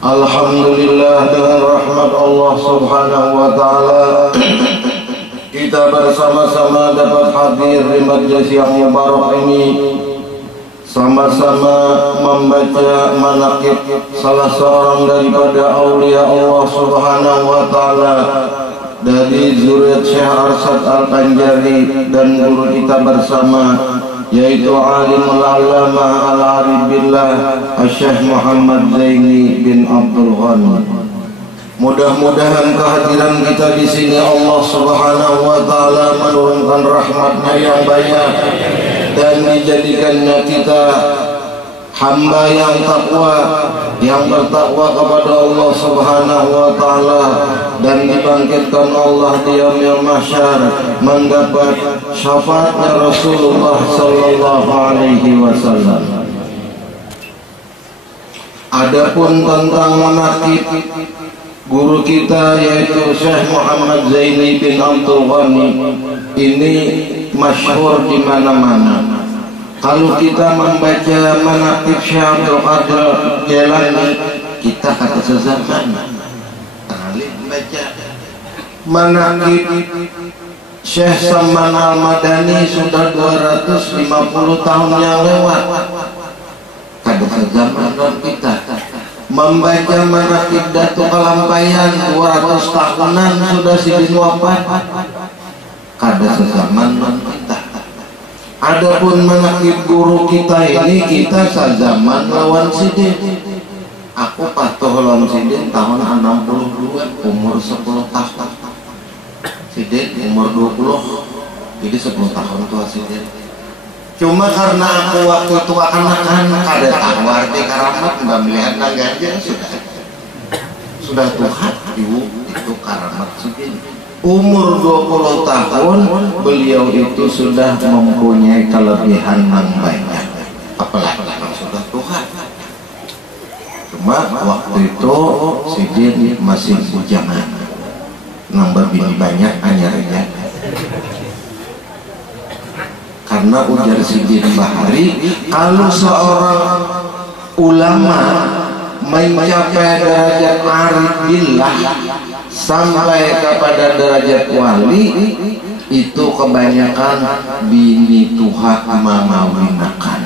Alhamdulillah, dengan rahmat Allah subhanahu wa ta'ala kita bersama-sama dapat hadir di majlis yang mubarak ini, sama-sama membaca manaqib salah seorang daripada aulia Allah subhanahu wa ta'ala dari zuriat Syekh Arsyad Al-Banjari dan guru kita bersama, yaitu alimul allamah al-arif billah Syekh Muhammad Zaini bin Abdul Ghani. Mudah-mudahan kehadiran kita di sini Allah Subhanahu wa taala menurunkan rahmatnya yang banyak dan dijadikannya kita hamba yang takwa, yang bertakwa kepada Allah Subhanahu wa taala, dan dibangkitkan Allah di yaumil mahsyar mendapat syafaatnya Rasulullah sallallahu alaihi wasallam. Adapun tentang manaqib guru kita yaitu Syekh Muhammad Zaini bin Abdul Ghani, ini masyhur di mana-mana. Kalau kita membaca manaqib Syekh Abdul Qadir Jailani, kita kata sezaman kali membaca manaqib Syekh Salman Al-Madani sudah 250 tahun yang lewat. Kata sezaman kita membaca manaqib Datuk Kalampayan 200 tahunan sudah sidin wafat. Kada sezaman kita. Adapun manaqib guru kita ini kita sezaman lawan sidin. Aku patuh lawan sidin tahun 62, umur 10 tahun. Sidin umur 20, jadi 10 tahun tua sidin. Cuma karena aku waktu itu anak-anak kada tahu arti karamat, nggak melihat gajah sudah Tuhan itu karamat sidin. Umur 20 tahun beliau itu sudah mempunyai kelebihan yang banyak, apalagi sudah Tuhan. Cuma waktu itu sidin masih bujangan, nambah bini banyak anyarnya. Karena ujar sidin Bahari, kalau seorang ulama mencapai derajat arif billah sampai kepada derajat wali, itu kebanyakan bini Tuhan memawinakan.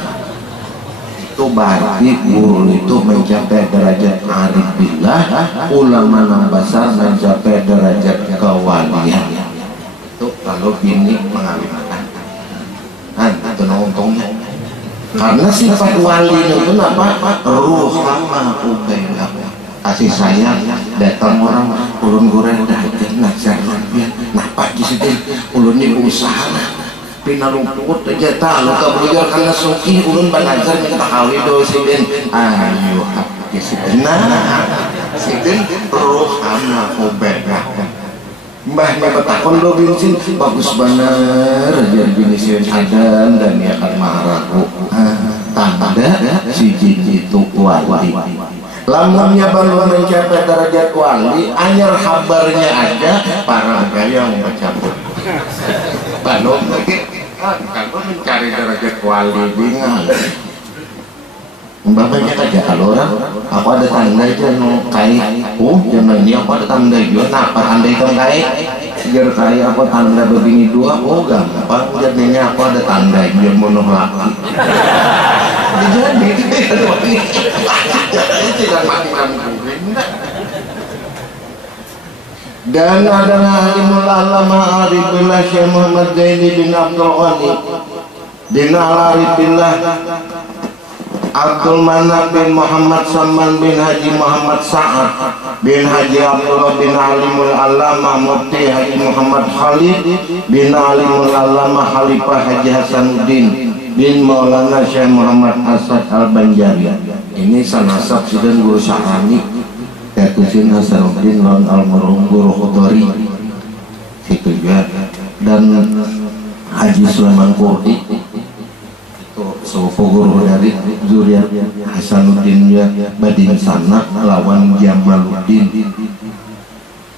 Itu berarti guru itu mencapai derajat arif billah, ulama yang besar mencapai derajat kewalian. Itu kalau bini mengawinkan. Nah, itu untungnya. Karena sifat wali itu apa? Ruh sama ubailah, kasih sayang. Datang orang ulun goreng datang najar lampian nah pagi sedih ulun ini usaha pinalumput aja tahu kebujar karena suki ulun banajar minta kawin do sidin. Ayo hati sidin, nah sidin ruh sama ubailah. Mbahnya betakon do bensin bagus bener jadi jenis adan dan ya kan maraku tanda si jin itu wali. Lamunnya baru mencapai derajat wali, anyar kabarnya aja para gaya membaca buku. Baru kalau mencari derajat wali bingung. Mbaknya aja kalau orang, aku ada tanda aja no kai, jangan ini aku ada tanda juga. Apa tanda itu kai? Biar kai aku tanda begini dua, gampang. Jadinya aku ada tanda juga monoh laki. Jadi tidak matikan dan ada alimul allamah arif billah Syekh Muhammad Zaini bin Abdul Ghani bin al-arif billah Abdul Manap bin Muhammad Salman bin Haji Muhammad Sa'ad bin Haji Abdullah bin Alimul Allamah Mufti Haji Muhammad Khalid bin Alimul Allamah Khalifah Haji Hasanuddin bin Maulana Syekh Muhammad Asad Al-Banjari. Ini sanasab sidin guru Syarani Yatusin Hasanuddin lawan almarhum guru Khudari itu juga, dan Haji Sulaiman Kurdi itu sepupu guru dari zuriat Hasanuddin ya Badin sana lawan Jamaluddin.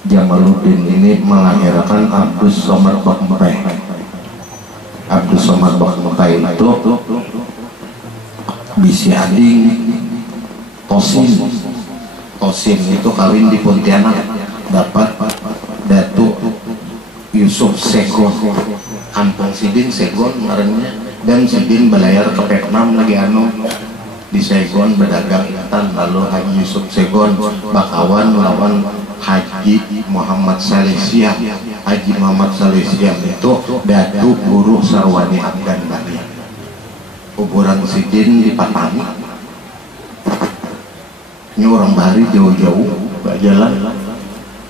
Jamaluddin ini melahirkan Abdus Somad Bakmpai. Abdus Somad Bakmpai itu bisi ading Tosin Kosim itu kawin di Pontianak, dapat Datuk Yusuf Segon, kampung Sidin Segon ngarannya, dan Sidin belayar ke Vietnam lagi di Segon berdagang intan. Lalu Haji Yusuf Segon bakawan lawan Haji Muhammad Saleh Siam. Haji Muhammad Saleh Siam itu Datuk Guru Sarwani Afgan Bali. Kuburan Sidin di Patani. Ini orang Bali jauh-jauh gak jalan.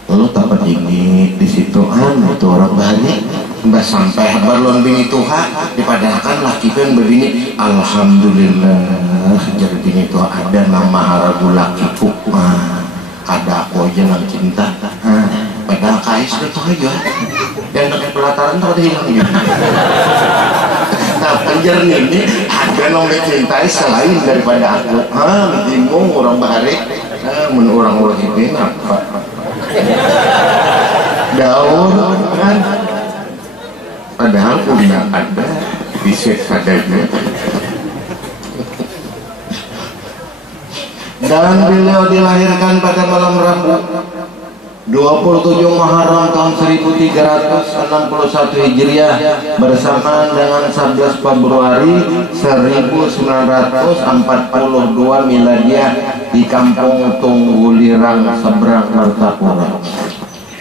Lalu dapat ini di situ itu orang Bali. Mbak sampai balon bini Tuhan dipadahkan laki kan berbini alhamdulillah jadi bini Tuhan ada nama haragu laki ada aku aja nang cinta padahal kais itu aja yang dekat pelataran tak hilang gitu. Nah penjer ini ada nong cintai selain daripada aku bingung orang Bahari menurut orang ini apa daun kan padahal punya ada bisa sadanya. Dan beliau dilahirkan pada malam Rabu 27 Muharram tahun 1361 Hijriah bersamaan dengan 11 Februari 1942 Miladiah di Kampung Tunggulirang seberang Martapura.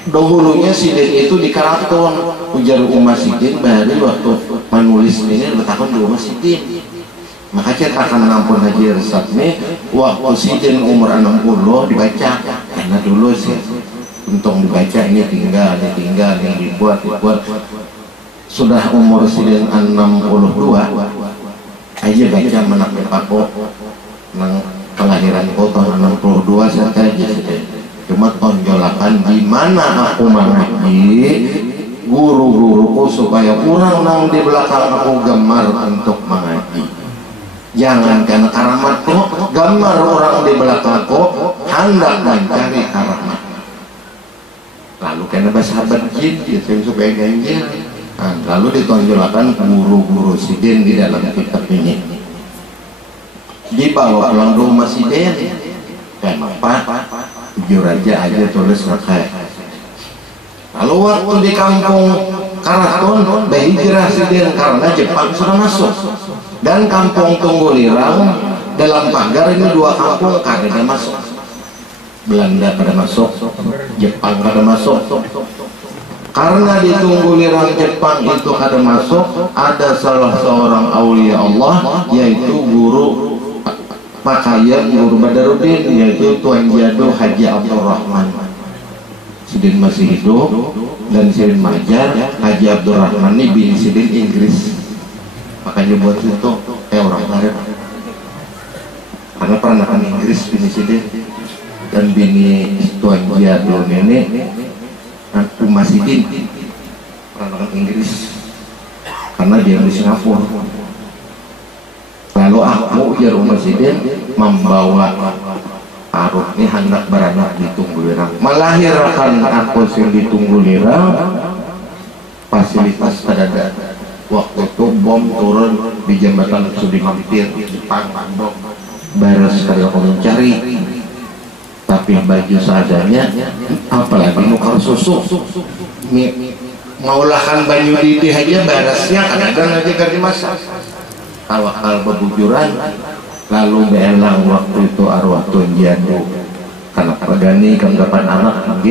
Dahulunya Sidin itu di Karaton, ujar Umar Sidin baru waktu menulis ini letakkan di Umar Sidin. Maka cetakan ngampun Haji Resap nih waktu Sidin umur 60 dibaca karena dulu sih untung dibaca ini tinggal yang dibuat sudah umur Sidin 62 aja baca menak Pako nang kelahiran kota 62 saja Sidin. Cuma tonjolakan di mana aku mengaji guru-guruku supaya kurang nang di belakang aku gemar untuk mengaji. Jangan karena karamatku gambar orang di belakangku hendak mencari karamat. Lalu karena bersahabat jin gitu supaya ganjil. Lalu ditonjolakan guru-guru Sidin di dalam kitab ini. Dibawa pulang rumah Sidin. Kenapa? Jujur aja tulis kayak. Lalu waktu di kampung Karaton berhijrah Sidin karena Jepang sudah masuk. Dan kampung Tunggulirang dalam pagar ini dua kampung kada masuk. Belanda pada masuk, Jepang kada masuk. Karena di Tunggulirang Jepang itu kada masuk, ada salah seorang aulia Allah yaitu guru pakaian Guru Badarudin yaitu Tuan Jadu Haji Abdurrahman. Sidin masih hidup dan Sidin majar Haji Abdurrahman ini bin Sidin Inggris, makanya buat itu orang Arab karena pernah Inggris bin Sidin dan bini Tuan Jadu nenek Umar Sidin pernah Inggris karena dia di Singapura. Lalu aku jar Umar Sidin membawa Aruf ini hendak beranak di Tunggulirang, melahirkan aku yang di Tunggulirang. Fasilitas pada waktu itu bom turun di jembatan Sudi Mampir Jepang bom baris kalau aku mencari tapi baju seadanya apalagi nukar susu maulahkan banyu didih aja barasnya kadang-kadang aja kan dimasak awal bebujuran. Lalu belang waktu itu arwah Tuan Jadu karena pegani kan dapat anak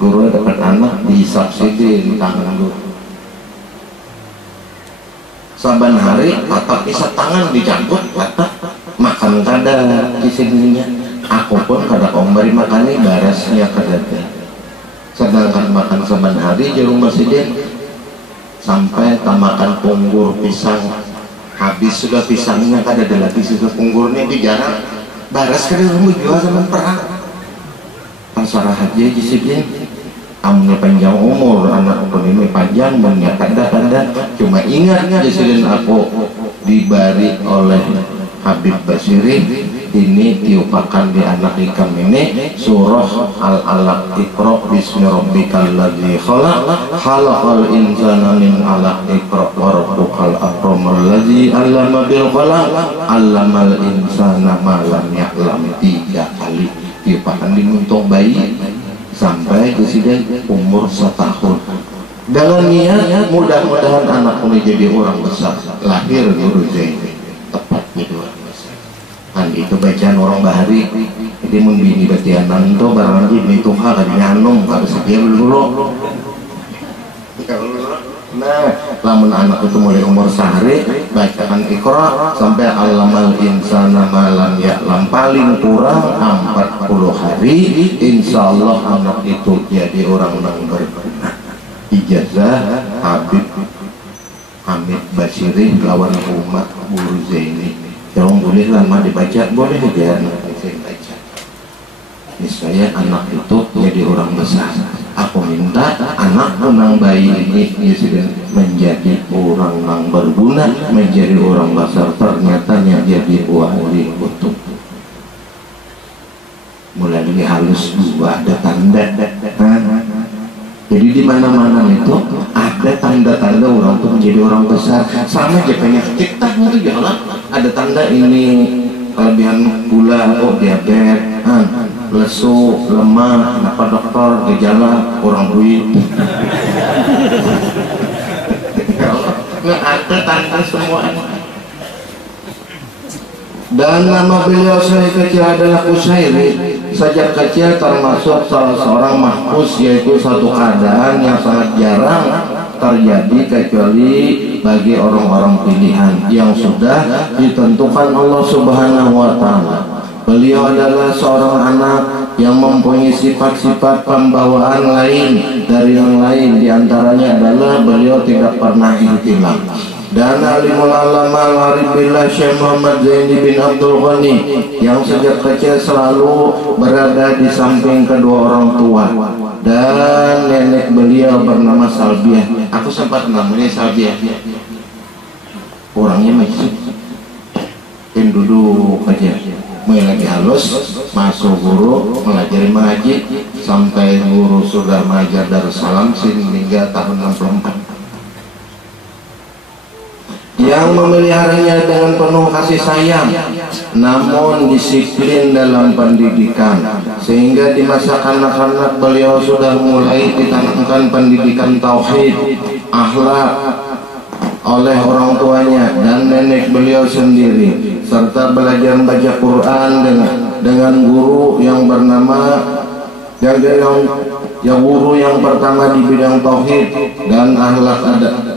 guru dapat anak dihisap Sidin tangan guru saban hari tatap isap tangan dicampur tatap makan kada di sininya aku pun kada beri makan nih barasnya kada sedangkan makan saban hari di rumah Sidin sampai tamakan punggur pisang habis sudah pisangnya kada ada lagi sudah punggurnya dijarang baras kada rumah jual sama perang pasarah haji Sidin amnya panjang umur anak pun ini panjang banyak kada cuma ingatnya Sidin aku dibari oleh Habib Basiri ini diupakan di anak ikam ini surah Al-Alaq Iqra bismi rabbikal ladzi khalaq khalaqal insana min 'alaq iqra wa rabbukal akramul ladzi 'allama bil qalam 'allamal insana ma lam ya'lam 3 kali bahkan dimuntung bayi sampai presiden umur 1 tahun dengan niat mudah-mudahan anak ini jadi orang besar. Lahir Guru Zaini tepat jadi orang besar kan itu bacaan orang bahari. Jadi membini batianan itu barang ini tuh hal nyanum harus dia dulu. Nah, lamun anak itu mulai umur sehari bacaan Iqra sampai alamal insana malam ya'lam paling kurang 40 hari insya Allah anak itu jadi orang yang berguna. Ijazah Habib Hamid Basiri lawan umat Guru Zaini. Jangan boleh lama dibaca, boleh aja saya baca. Misalnya anak itu jadi orang besar. Aku minta anak menang bayi ini menjadi orang yang berguna, menjadi orang besar. Ternyata jadi wali kutub. Mulai dari halus dua ada tanda. Jadi di mana-mana itu ada tanda-tanda orang itu menjadi orang besar. Sama aja pengen TikTok itu jalan ada tanda ini kelebihan gula, diabetes, lesu, lemah, apa dokter, gejala, kurang duit. Nggak ada tanda semua. Dan nama beliau saya kecil adalah Kusairi. Sejak kecil termasuk salah seorang mahfuz, yaitu satu keadaan yang sangat jarang terjadi kecuali bagi orang-orang pilihan yang sudah ditentukan Allah Subhanahu wa Ta'ala. Beliau adalah seorang anak yang mempunyai sifat-sifat pembawaan lain dari yang lain. Di antaranya adalah beliau tidak pernah ihtilaf. Dan alimul alama al-arifillah Syekh Muhammad Zaini bin Abdul Ghani yang sejak kecil selalu berada di samping kedua orang tua. Dan nenek beliau bernama Salbiah. Aku sempat namanya Salbiah. Orangnya masih duduk aja, mulai lagi halus, masuk guru, melajari mengaji sampai guru sudah mengajar Darussalam hingga tahun 64. Yang memeliharanya dengan penuh kasih sayang, namun disiplin dalam pendidikan, sehingga di masa kanak-kanak beliau sudah mulai ditanamkan pendidikan tauhid, akhlak oleh orang tuanya dan nenek beliau sendiri, serta belajar baca Quran dengan guru yang bernama yang guru yang pertama di bidang tauhid dan akhlak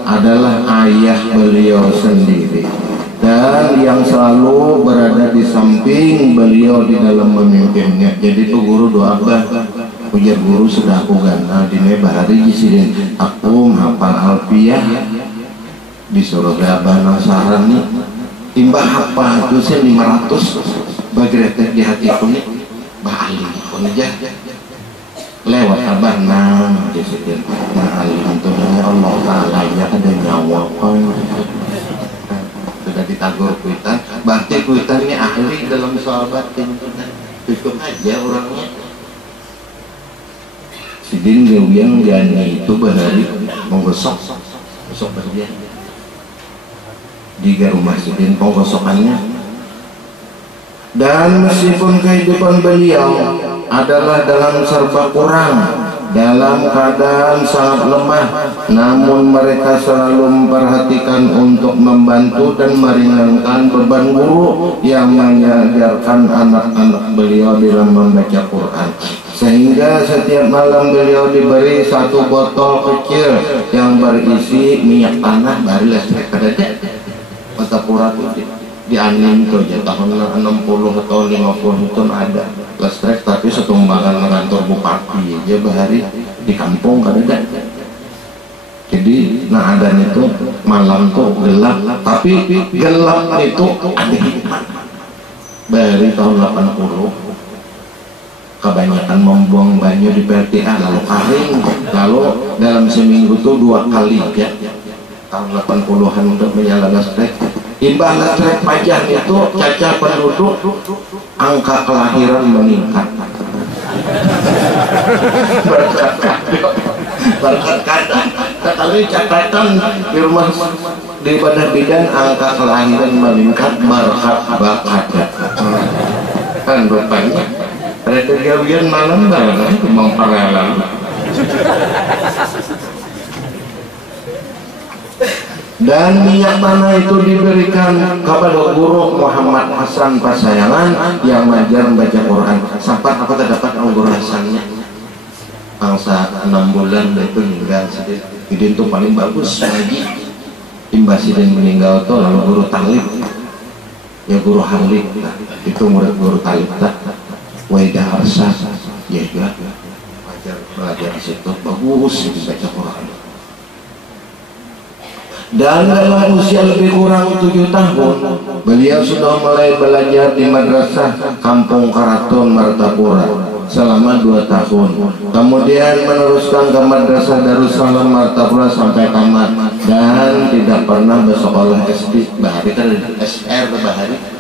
adalah ayah beliau sendiri, dan yang selalu berada di samping beliau di dalam memimpinnya. Jadi itu guru doa bah ujar guru sudah aku ganal dine bahari jisidin aku hafal alfiah disuruh abah nasarani timbah apa itu sih 500 bagretek di hati aku nih bah alim pun aja lewat abah nang jisidin nah alim tentunya Allah Ta'ala ya ada nyawa kan sudah ditagur kuitan berarti kuitannya ahli dalam soal batin cukup aja orangnya. Sidin Gawian Gani itu bahari mau gosok berlian di rumah Sidin penggosokannya. Dan meskipun kehidupan beliau adalah dalam serba kurang, dalam keadaan sangat lemah, namun mereka selalu memperhatikan untuk membantu dan meringankan beban guru yang mengajarkan anak-anak beliau dalam membaca Quran. Sehingga setiap malam beliau diberi satu botol kecil yang berisi minyak tanah baru listrik ada mata pura di angin tuh ya tahun 60 atau 50 itu ada listrik, tapi setumbangan kantor bupati aja bahari di kampung kan ada. Jadi nah adanya itu malam tuh gelap, tapi gelap itu ada hikmah. Dari tahun 80 kebanyakan membuang banyu di PLTA lalu kering, lalu dalam seminggu tuh 2 kali ya. Tahun 80-an untuk menyala listrik. Imbah listrik pajak itu caca penduduk angka kelahiran meningkat. Berkat kata tetapi catatan di rumah di ibadah bidan angka kelahiran meningkat berkat bakat kan rupanya ada kegawian malam banget kembang paralan. Dan minyak tanah itu diberikan kepada guru Muhammad Hasan Pasayangan yang mengajar membaca Quran. Sampai apa terdapat guru Hasannya bangsa 6 bulan itu meninggal. Sidin itu paling bagus lagi. Imbas Sidin meninggal itu lalu guru Talib, ya guru Halid, itu murid guru Talib tak Waidah Arsa, ya juga belajar di situ bagus membaca Quran. Dan dalam usia lebih kurang 7 tahun beliau sudah mulai belajar di madrasah Kampung Karaton Martapura selama 2 tahun, kemudian meneruskan ke madrasah Darussalam Martapura sampai tamat dan tidak pernah bersekolah SD Bahari, kan SR Bahari.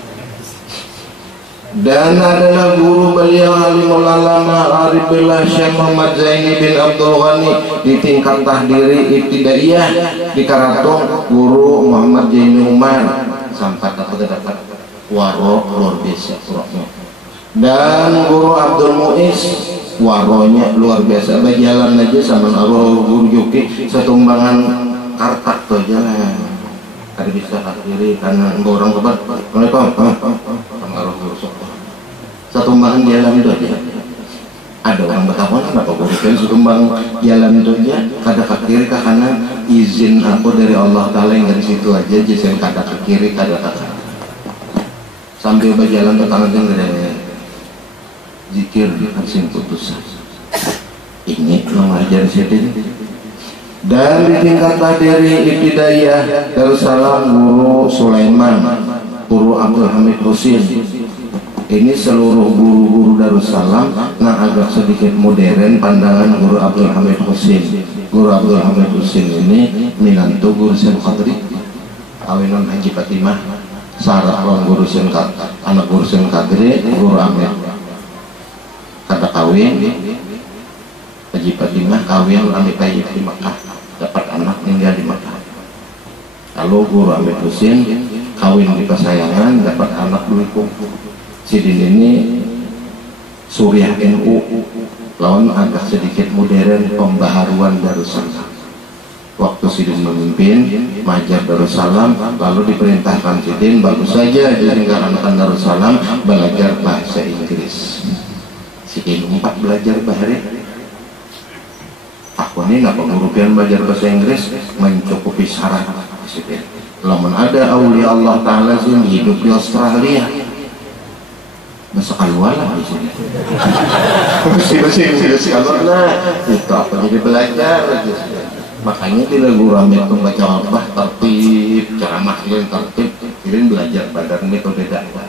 Dan adalah guru beliau alimul alama arif billah Syekh Muhammad Zaini bin Abdul Ghani di tingkat tahdiri ibtidaiyah di Karatung, guru Muhammad Zaini Umar sampai dapat waro luar biasa surahnya. Dan guru Abdul Muiz waronya luar biasa, berjalan aja sama guru Juki setumbangan kartak tuh aja lah ada bisa tahdiri karena orang kebat pengaruh guru setumbangan jalan itu aja. Ada orang bertakwan kenapa berikan setumbang jalan itu aja, kada ke kiri ke kanan, izin aku dari Allah Ta'ala yang dari situ aja, jadi kada ke kiri kada ke kanan sambil berjalan ke tangan yang ada zikir hasil putusan ini mengajar Sidin. Dan di tingkat tahdiri ibtidaiyah Darussalam guru Sulaiman, guru Abdul Hamid Husin. Ini seluruh guru-guru Darussalam nah agak sedikit modern pandangan guru Abdul Hamid Husin. Guru Abdul Hamid Husin ini minantu guru Sen Qadri awinan Haji Fatimah sarah orang guru Sen Qadri, anak guru Sen Qadri guru Ahmed kata kawin Haji Fatimah kawin Amit Tayyib di Makkah, dapat anak meninggal di Makkah. Lalu guru Ahmed Husin kawin di Pasayangan, dapat anak dulu. Sidin ini Suriah NU, lawan agak sedikit modern pembaharuan Darussalam. Waktu Sidin memimpin majar Darussalam, lalu diperintahkan Sidin bagus saja ditinggalkan Darussalam belajar bahasa Inggris. Sidin 4 belajar bahari. Aku ini nggak pengurupian belajar bahasa Inggris mencukupi syarat Sidin. Lamun ada aulia Allah Ta'ala yang hidup di Australia masuk keluar lah di sini. Masih Allah lah. Itu apa jadi belajar lagi. Makanya bila guru Amit membaca apa tertib, ceramah yang tertib, Sidin belajar pada metode dakwah.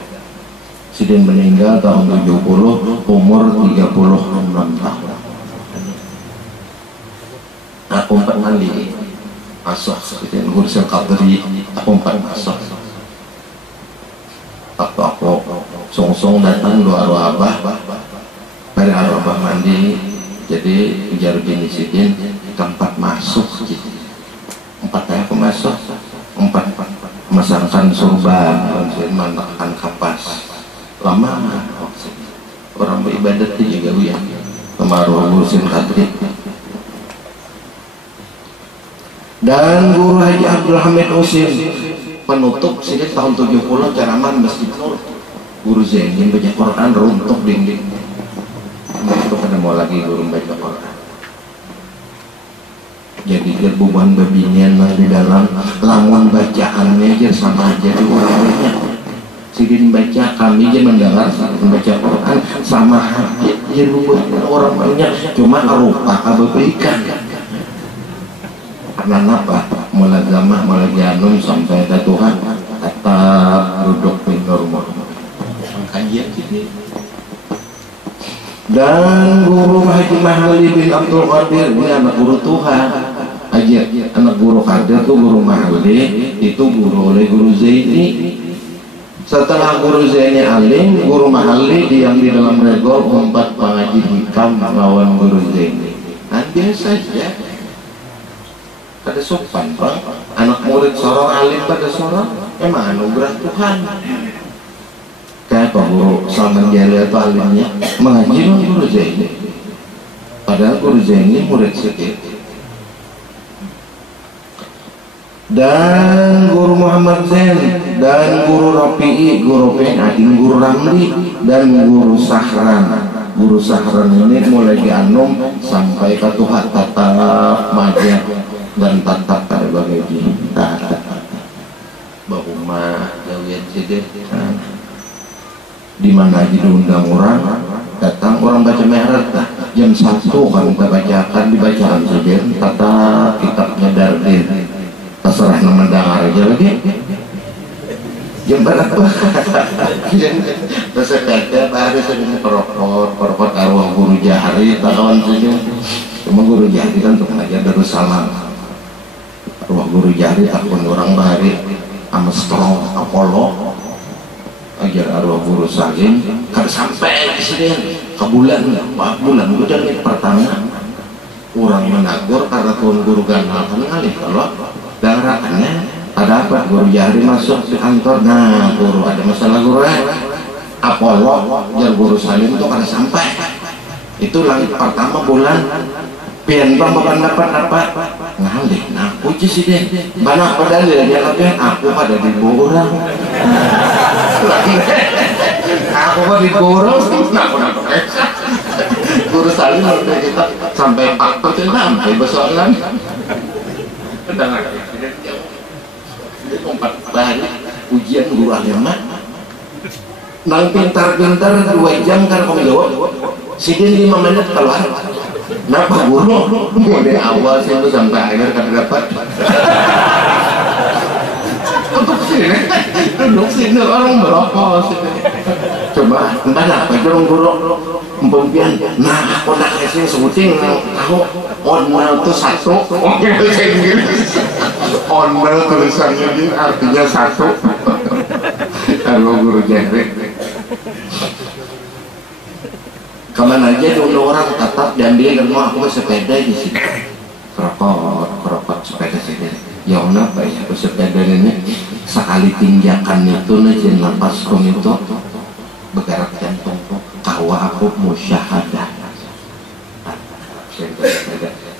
Sidin meninggal tahun 70, umur 36 tahun. Aku 4 mandi masuk Sidin guru Sen Qadri, aku 4 masuk. Aku song-song datang doa abah pada abah mandi, jadi ujar bini Sidin tempat masuk gitu. 4 aku masuk, 4 memasangkan surban, mandakan kapas lama orang beribadat juga ya kemaruh ngurusin Qadri. Dan guru Haji Abdul Hamid Husin penutup Sidin tahun 70 ceramah Masjid Nur. Guru Zainin baca Quran runtuh dinding. Itu kada mau lagi guru baca Quran. Jadi gerbuban babinian di dalam lamun bacaannya aja sama aja di orang banyak. Sidin baca kami aja mendengar membaca Quran sama aja gerbuban orang banyak. Cuma rupa kabebaikan. Karena apa? Mulai gamah, mulai janum sampai ada Tuhan tetap duduk di rumah. Kajian sini. Dan guru Haji Mahali bin Abdul Qadir ini anak guru Tuhan. Haji anak guru Qadir itu guru Mahali, itu guru oleh guru Zaini. Setelah guru Zaini alim, guru Mahali diam di dalam regol umpat pengaji hikam lawan guru Zaini. Nah biasa saja. Pada sopan Pak, anak murid seorang alim pada seorang emang anugerah Tuhan. apa guru Salman Jalil itu alimnya mengaji guru Zaini, padahal guru Zaini murid sedikit. Dan guru Muhammad Zain dan guru Rafi'i, guru Penading, guru Ramli dan guru Sahran. Guru Sahran ini mulai dianum sampai ke tuhat tatap majah dan tatap pada bagai kita bahuma jauhian sedih di mana aja diundang orang datang orang baca mi'raj jam 1 kan kita bacakan dibacaan saja tata kitabnya Dardir terserah nama dengar aja lagi jam berapa terus saya baru sedang perokot arwah guru Jahari tahun saja cuma guru Jahari kan untuk mengajar Darussalam arwah guru Jahari takun orang bahari sama strong Apollo ajar arwah guru Salim kan sampai di sini ke bulan udah nih pertama orang menagur karena tuan guru ganal kan ngalih kalau daratannya ada apa guru Jahari masuk ke kantor nah guru ada masalah guru Apollo jar guru Salim itu kada sampai itu langit pertama bulan pian bang bukan dapat ngalih nah puji sih deh banyak padahal dia lakukan aku pada di orang aku pada di orang guru Salim udah kita sampai waktu itu sampai besokan udah nggak empat hari ujian guru agama nang pintar-pintar 2 jam kan kamu jawab sidin 5 menit keluar kenapa guru mulai awal saya sampai akhir kan dapat untuk sini duduk sini orang berapa sini coba entah apa jorong guru pempian nah aku nak kasih sebutin tahu onel itu 1 onel tulisannya ini artinya 1 kalau guru Jahri kemana aja dulu orang tetap dan dia mau aku sepeda di sini kerokot sepeda sini ya kenapa ya aku sepeda ini sekali tinjakan itu najin lapas kum itu bergerak jantung kawa aku musyahadah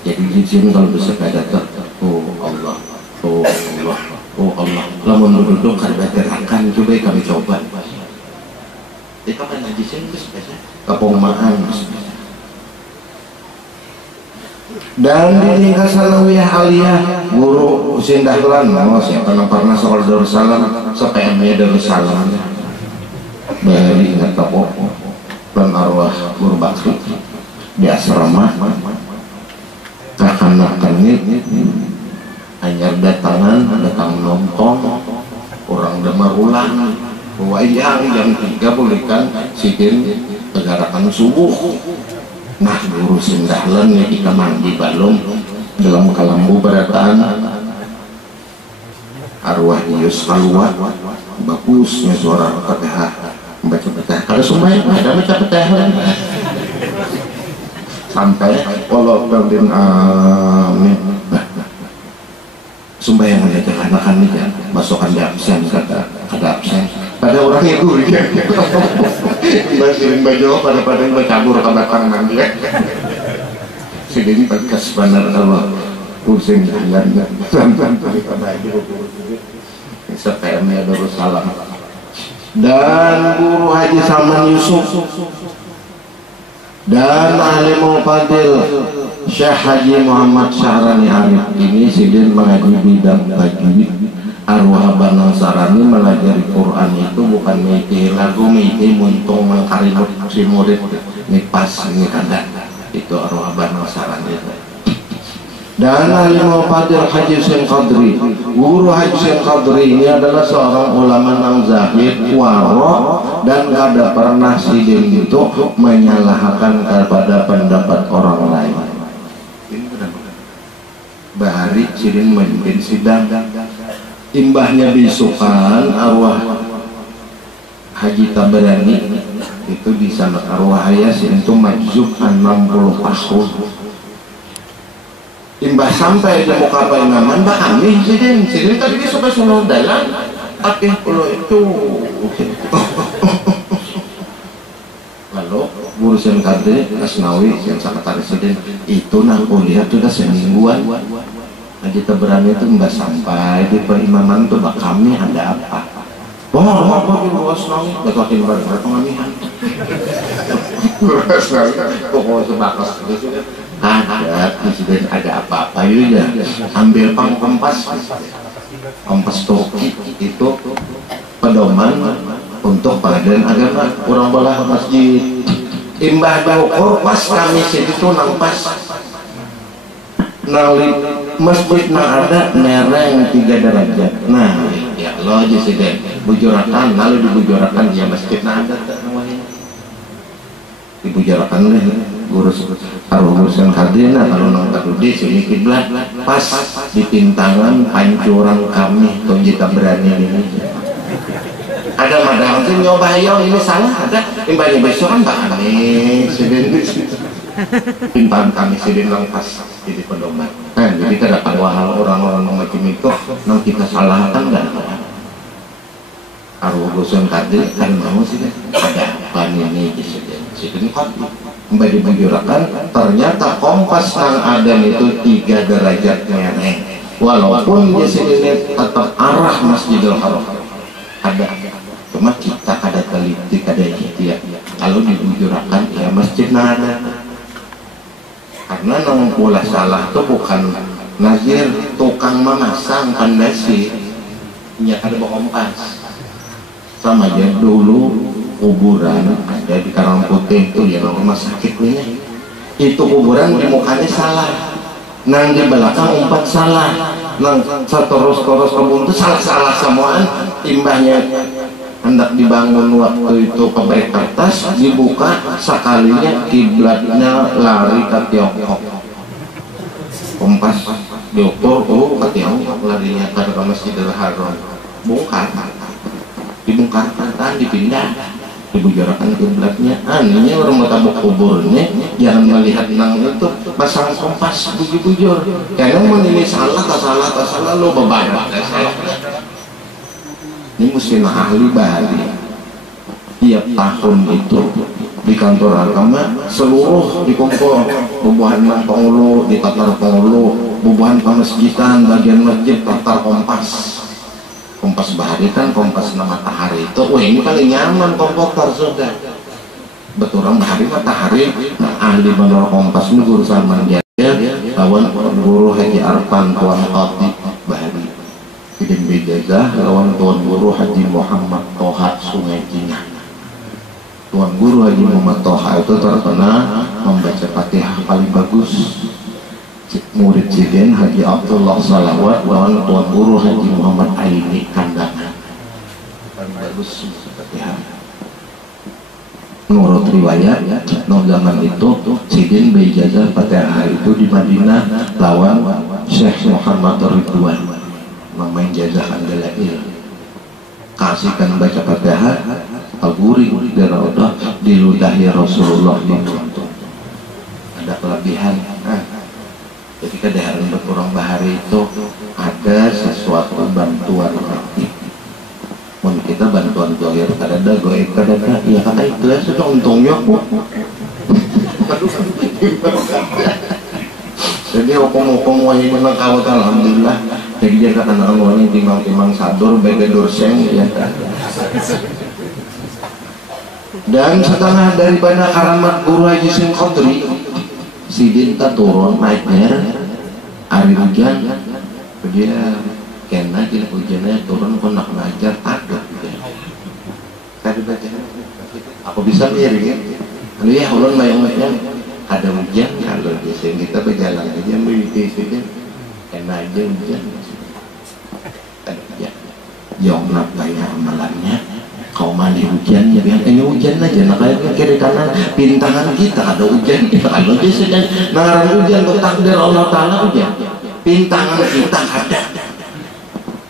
jadi izin kalau bersepeda tuh oh Allah lamun duduk kada gerakan coba kami coba itu kan ngaji sini bersepeda kepomaan dan di tingkat sanawiyah aliyah guru Husin Dahlan siapa yang pernah sekolah Darussalam sepemnya Darussalam dari ingat kapok dan arwah guru Bakri di asrama kanak-kanak hanya datang nonton orang demar ulang wayang jam 3 bolehkan sidin tegarakan subuh nah guru Sindahlan ya kita mandi balong dalam kalambu berataan arwah Yus keluar bagusnya suara Fatihah membaca Fatihah kalau semuanya ada baca Fatihah sampai Allah dan amin sembahyang aja anak-anak ini ya masukkan di absen kada absen pada orang itu dia basirin baju pada yang bercabur ke belakang nanti ya sedini bekas benar Allah pusing jalan sampai pada itu SPM-nya Darussalam dan guru Haji Salman Yusuf dan alimul fadil Syekh Haji Muhammad Syahrani Arif ini sidin mengaji bidang tajwid arwah Banang Sarani melajari Quran itu bukan miti lagu miti muntung mengkarimut si murid ini pas ini kada itu arwah Banang Sarani dan alimul fadil Haji Husain Qadri guru Haji Husain Qadri ini adalah seorang ulama nang zahid waro dan kada pernah sidin itu menyalahkan kepada pendapat orang lain bahari sidin memimpin sidang imbahnya bisukan arwah Haji Tabarani itu di sana arwah ayah itu majzub 60 tahun imbah sampai di muka pengaman bah kami sidin tadi dia sampai sono dalam akeh pulau itu Aro urusan kadri Asnawi yang sekretaris presiden itu aku lihat sudah semingguan aja berani itu nggak sampai di perimaman tuh bak kami ada apa apa di Asnawi betakin bareng pengamihan Asnawi pokoknya sebakas gitu ada presiden ada apa-apa ya ambil kompas toki itu pedoman untuk pengadilan agama kurang belah masjid imbah diukur pas kami situ nang pas nang masjid nang ada mereng 3 derajat nah ya lo aja sih deh bujurakan lalu dibujurakan ya masjid nang ada dibujurakan leh urusan kadina kalau nang kadudi sini kiblat pas di pintangan pancuran kami tunjika berani ini ada madang itu nyoba ini salah ada imbahnya besok kan tak aneh sedih pintan kami sedih langpas jadi pedoman jadi kadang wahal orang-orang macam itu nang kita salahkan enggak arwah gosan kadir kan mau sih ada pan ini sedih mbak dibujurakan ternyata kompas yang ada itu 3 derajat mereng walaupun di sini tetap arah Masjidil Haram ada cuma kita ada teliti ada ikhtiar kalau dibujurakan ya masjid ada karena nang pula salah itu bukan nazir tukang memasang pandasi ya ada kompas sama aja dulu kuburan ada di Karangputih itu ya rumah sakit ini itu kuburan di mukanya salah nang di belakang umpat salah nang terus kebun itu salah semuaan imbahnya hendak dibangun waktu itu pabrik kertas dibuka sekalinya kiblatnya lari ke Tiongkok kompas diukur ke Tiongkok larinya ke Masjidil Haram dibongkarkan kan dipindah dibujarakan kiblatnya anehnya orang mau tabuk kuburnya jangan melihat nang itu pasang kompas bujur karena mau ini salah lo beban salahnya ini mesti ahli Bali tiap tahun itu di kantor agama seluruh dikumpul bubuhan nang pengulu di tatar pengulu bubuhan pemasjidan bagian masjid tatar kompas bahari kan kompas matahari itu wah ini paling nyaman komputer sudah betul orang bahari matahari nah ahli bener kompas ini guru Salman Jaya lawan guru Haji Arfan Tuan Qati bahari Idin Bejazah lawan Tuan Guru Haji Muhammad Toha Sungai Cina Tuan Guru Haji Muhammad Toha itu terkenal membaca Fatihah paling bagus murid Sidin Haji Abdullah Salawat lawan Tuan Guru Haji Muhammad Aini Kandangan paling bagus Fatihah menurut riwayat no zaman itu Sidin Bejazah Fatihah itu di Madinah lawan Syekh Muhammad Ridwan memain jazah andalail kasihkan baca Fatihah al-guri diraudah diludahi Rasulullah itu ada kelebihan jadi kedaharan berkurang bahari itu ada sesuatu bantuan aktif mungkin kita bantuan dohir kadada goib kadada ya kata itu ya sudah untungnya kok jadi hukum-hukum wajib menangkawat alhamdulillah jadi dia kata awalnya timang-timang sadur begedur seng ya dan setelah daripada karamat Guru Haji Sim Qadri Sidin turun naiknya hari hujan dia kena di hujannya turun pun nak ngajar takut tadi baca aku bisa miring ya ulun bayang-bayang ada hujan kalau biasanya kita berjalan aja begitu kena aja hujan ada hujan jawab banyak amalannya kau mandi hujan ya biar ini hujan aja nah kayak kiri kanan pintangan kita ada hujan kita kalau biasanya nangaran hujan untuk takdir Allah Ta'ala hujan pintangan kita ada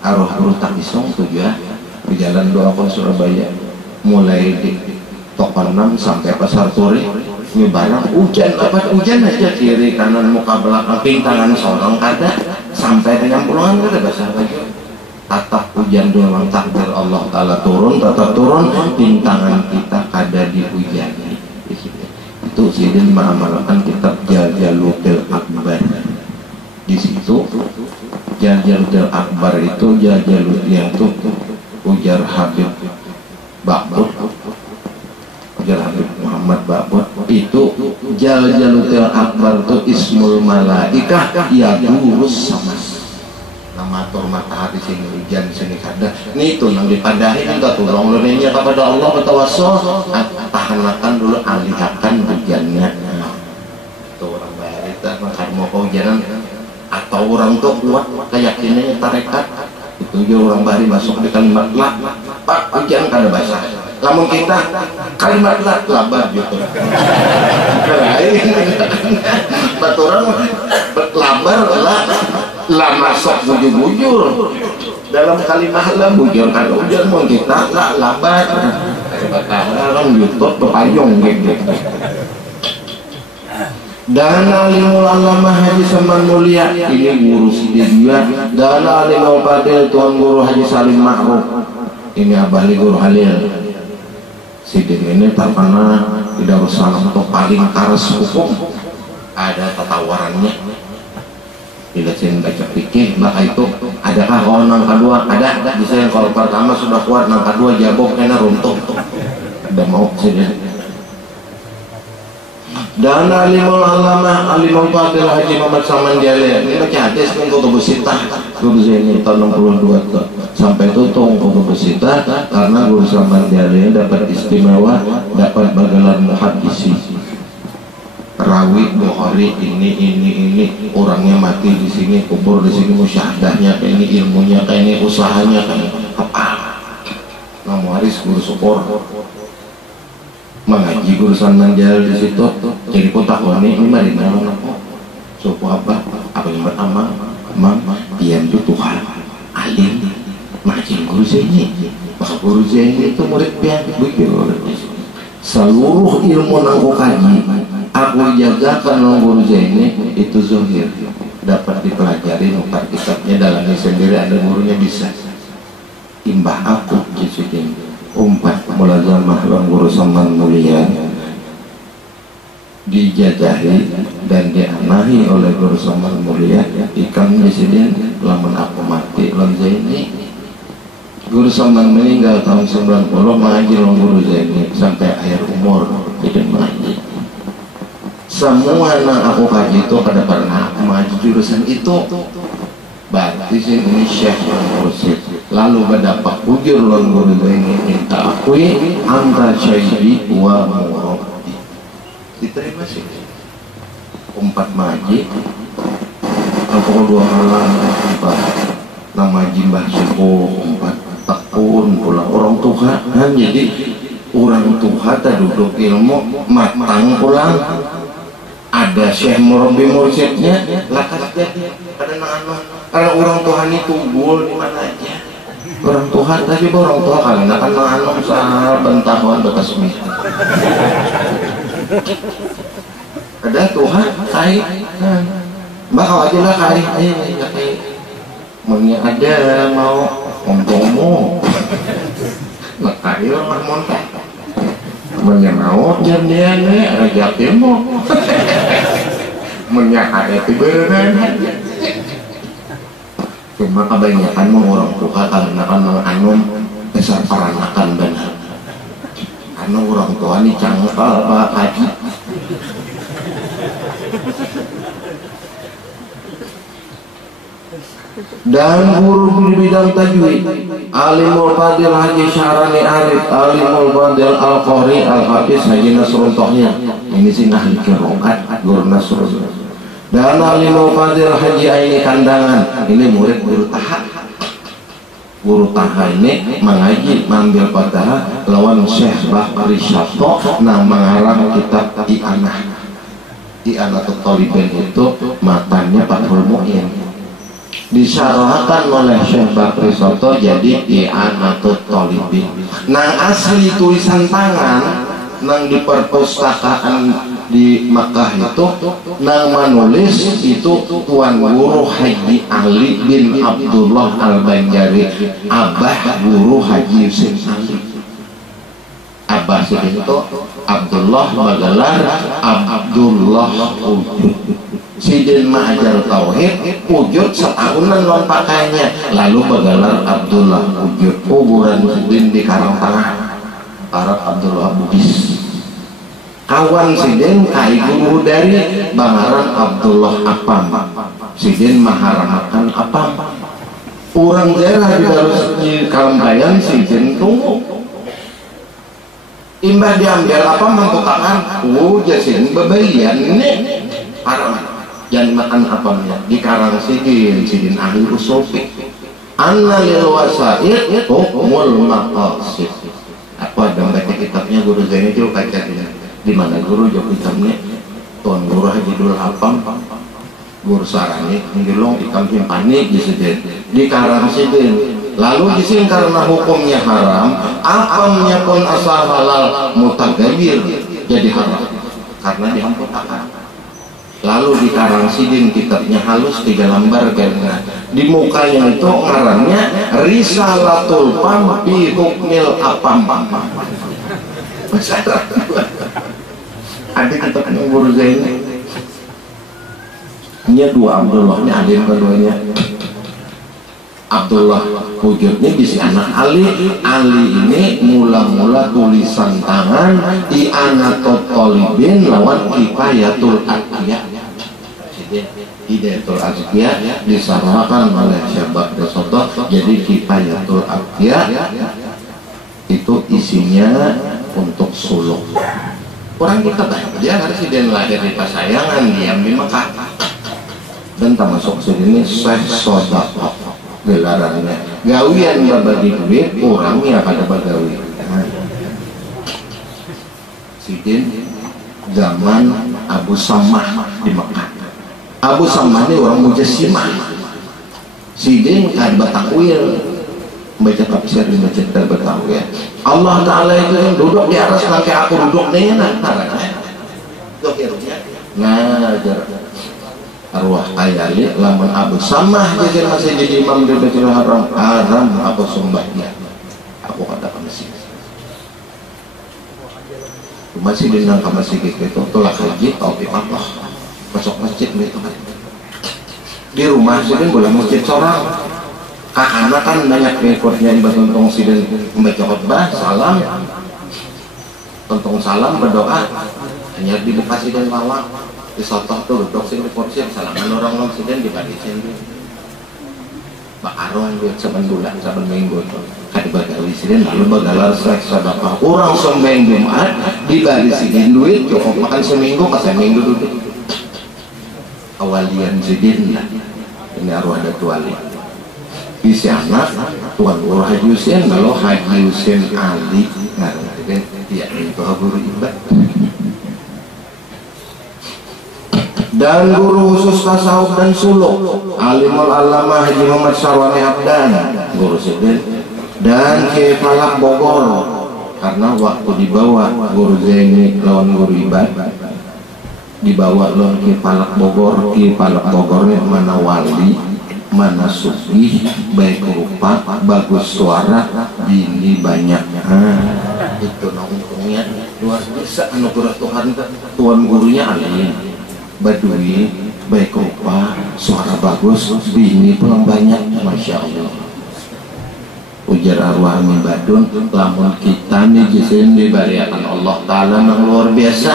arwah tak isong tuh ya berjalan doa ke Surabaya mulai di Toko 6 sampai Pasar Turi nyebarang hujan apa hujan aja kiri kanan muka belakang pintangan seorang ada sampai dengan pulangan ada bahasa lagi tatap hujan doang takdir Allah Ta'ala turun tatap turun pintangan kita ada di hujan itu Sidin mengamalkan kitab Jaljalutil Akbar. Di situ Jaljalutil Akbar itu Jaljalutnya itu ujar Habib Bakbut, ujar Habib Muhammad Bakbut, itu Jaljalutil Akbar itu ismul malaikah ya durus sama nama atur matahari sini hujan sini kada ini itu yang dipadahi kita tolong luninya kepada Allah bertawassul tahankan dulu alihkan hujannya. Itu orang barita makan mau kehujanan atau orang tuh kuat keyakinannya tarekat itu juga orang bari masuk di kalimat lah pak hujan kada basah namun kita kalimat lah labar gitu lain baturan labar lah masuk bujur-bujur dalam kalimat lah bujur kan hujan mau kita lah labar orang YouTube berpayung gitu. Dan alimul alamah Haji Saman Mulia ini guru Sidin juga. Dan alimul fadil Tuan Guru Haji Salim Ma'ruf ini abali Guru Halil. Sidin ini terkenal di Darussalam untuk paling karas hukum, ada tatawarannya. Bila saya baca fikih maka itu adakah kalau nang kedua ada bisa yang kalau pertama sudah kuat nang kedua jabok kena runtuh ada mau saja. Dan alimul alamah alimul fadil Haji Muhammad Saman Jalil ini baca hadis kan kutub sitah Guru Zaini tahun 62 sampai tutung kutub sitah karena Guru Saman Jalil dapat istimewa dapat gelar muhaddisi rawi Bukhari ini orangnya mati di sini kubur di sini musyahadahnya kayak ini ilmunya kayak ini usahanya kayak apa ngamu haris guru syukur mengaji Guru Saman Jalil di situ jadi kota ini mari naon apa suku apa yang pertama pian itu Tuhan alim makin Guru Zaini maka Guru Zaini itu murid pian bujur seluruh ilmu nangku kaji aku jaga karena Guru Zaini itu zahir dapat dipelajari nukar kitabnya dalamnya sendiri ada gurunya bisa imbah aku kisudin umpat mulazamah lan Guru Saman Mulia dijajahi dan dianahi oleh Guru Saman Mulia ikan disini lamun aku mati lan Zaini Guru Saman meninggal tahun 90 mengaji lan Guru Zaini sampai akhir umur tidak mengaji. Semua yang aku kaji itu pada pernah mengaji jurusan itu berarti ini Syekh Mursyid lalu berdapat ujur lan Guru Zaini minta akui anta syaihi wa murabbi diterima sih umpat maji aku dua halang umpat nama jimbah suku umpat tekun pulang orang tua kan jadi orang tua tak duduk ilmu matang pulang ada Syekh Murabbi mursyidnya lakas jadi karena orang Tuhan itu tunggul di mana aja orang Tuhan tadi orang Tuhan karena kan anom sah bentahuan bekas mie ada Tuhan kai bakal aja lah kai mungkin ada mau ngomong nak kai lah montak menyenau dan dia nih raja temo menyakade tiberan cuma kebanyakan mau orang tua karena kan anu besar peranakan benar karena orang tua ini cangkal pak haji dan guru di bidang tajwid alimul fadil Haji Syarani Arif alimul fadil Al-Qari Al-Hafiz Haji Nasrul Tohnya ini sih ahli kiroat Guru Nasrul dan alimul fadil Haji Aini Kandangan ini murid Guru Taha. Guru Taha ini mengaji mengambil fatihah lawan Syekh Bakri Syato nah mengarang kitab I'anatul Talibin itu matanya Fathul Mu'in disyarahkan oleh Syekh Bakri Syato jadi I'anatul Talibin nah asli tulisan tangan nang di perpustakaan di Makkah itu nang menulis itu Tuan Guru Haji Ali bin Abdullah Al-Banjari abah Guru Haji Yusin Ali Abah Sidin itu Abdullah Bagalar Abdullah Wujud. Sidin ma'ajar tauhid wujud setahunan non pakainya, lalu Bagalar Abdullah Wujud. Kuburan Sidin di Karangtengah, Arab Abdullah Bugis. Kawan Sidin kai guru dari Bangaran Abdullah Apam. Sidin maharamakan Apam. Orang daerah di Darus di Kalambayan Sidin tunggu. Imbah diambil apa mengkotakan, jasin bebayan ini haram. Jangan makan apamnya. Di Karang Sidin ahli usofi. Anna lil wasaid hukmul maqasid. Apa ada baca kitabnya guru Zaini itu kaca di mana guru jauh kitabnya tuan guru Hajidul Apam guru sarani ngilong ikan panik di Sidin di Karang Sidin. Lalu disini karena hukumnya haram, apamnya pun asal halal mutagayir jadi haram karena diamputakan. Lalu di Karang Sidin kitabnya halus 3 lembar karena di mukanya itu ngarannya Risalatul Pam bi Hukmil Apam. Ada kitabnya guru Zaini. Ini 2 Abdullah, ini ada yang keduanya. Abdullah Wujudnya bisa anak Ali. Ali ini mula-mula tulisan tangan di Anatotolibin lawan Kifayatul Adhiyah. Hidayatul Adhiyah disamakan oleh Syabab Desoto jadi Kifayatul Adhiyah. Itu isinya untuk suluk. Orang kita banyak dia harus Sidin lahir di Pasayangan, diam di Mekah dan termasuk sini Syekh Sodaqah gelarannya gawian berbagi duit orangnya pada bagawi. Sidin zaman Abu Samah di Mekah. Abu Samah ini orang Mujassimah. Sidin kan batakwil baca tafsir di masjid Batawi. Allah Taala itu yang duduk di atas langkah aku duduk nih nah arwah ayali lamun Abu Samah jadi masih jadi imam di Baitul Haram aku sumbahnya aku katakan masih di nangka masjid itu tolak haji taufik Allah masuk masjid itu di rumah Sidin boleh masjid seorang karena kan banyak pengikutnya beruntung Sidin membaca khutbah salam untung salam berdoa hanya dibuka Sidin lawak di sotoh tuh duduk sini porsi salaman orang Sidin dibadisin bakarong duit saben bulan saben minggu kan dibagi Sidin lalu bagalar Syekh Sodaqah orang sembahyang Jumat dibadisin duit cukup makan seminggu pas seminggu duduk awalian Sidin ini arwah Datu Ali isi anak Tuan Guru Haji Husin lalu Haji Husin Ali ngarang dia itu guru ibad dan guru khusus tasawuf dan suluk Alimul Allamah Haji Muhammad Sarwani Abdan guru Sidin dan Kiai Falak Bogor karena waktu dibawa guru Zaini lawan guru ibad dibawa lawan Kiai Falak Bogornya mana wali mana sugih baik rupa bagus suara bini banyak itu untungnya luar biasa anugerah Tuhan. Tuan gurunya alim badui baik rupa suara bagus bini pun banyak Masya Allah. Ujar arwah Amin Badun lamun kita nih jisim dibariakan Allah Ta'ala yang luar biasa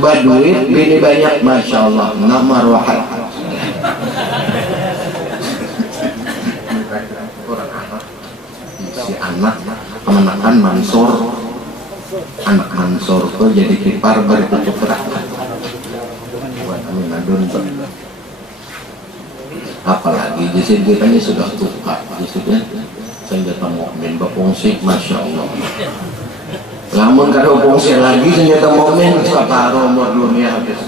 badui bini banyak Masya Allah nama arwah si anak kemenakan Mansur anak Mansur tuh jadi kipar bertutup gerakan buat Amin Adun apalagi jisim kita ini sudah tukar jisimnya senjata mukmin berfungsi Masya Allah lamun kada fungsi lagi senjata mukmin sataro umur dunia habis.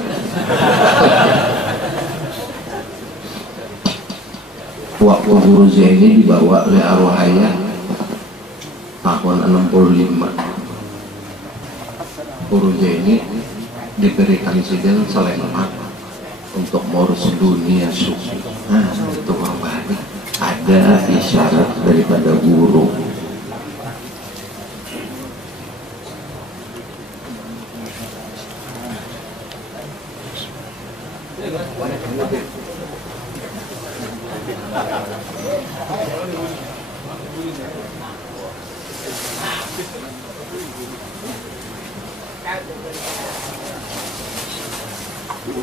Waktu guru Zaini dibawa oleh arwah ayah tahun 65 guru Zaini diberikan Sidin selemak untuk ngurus dunia sufi. Nah itu balik ada isyarat daripada guru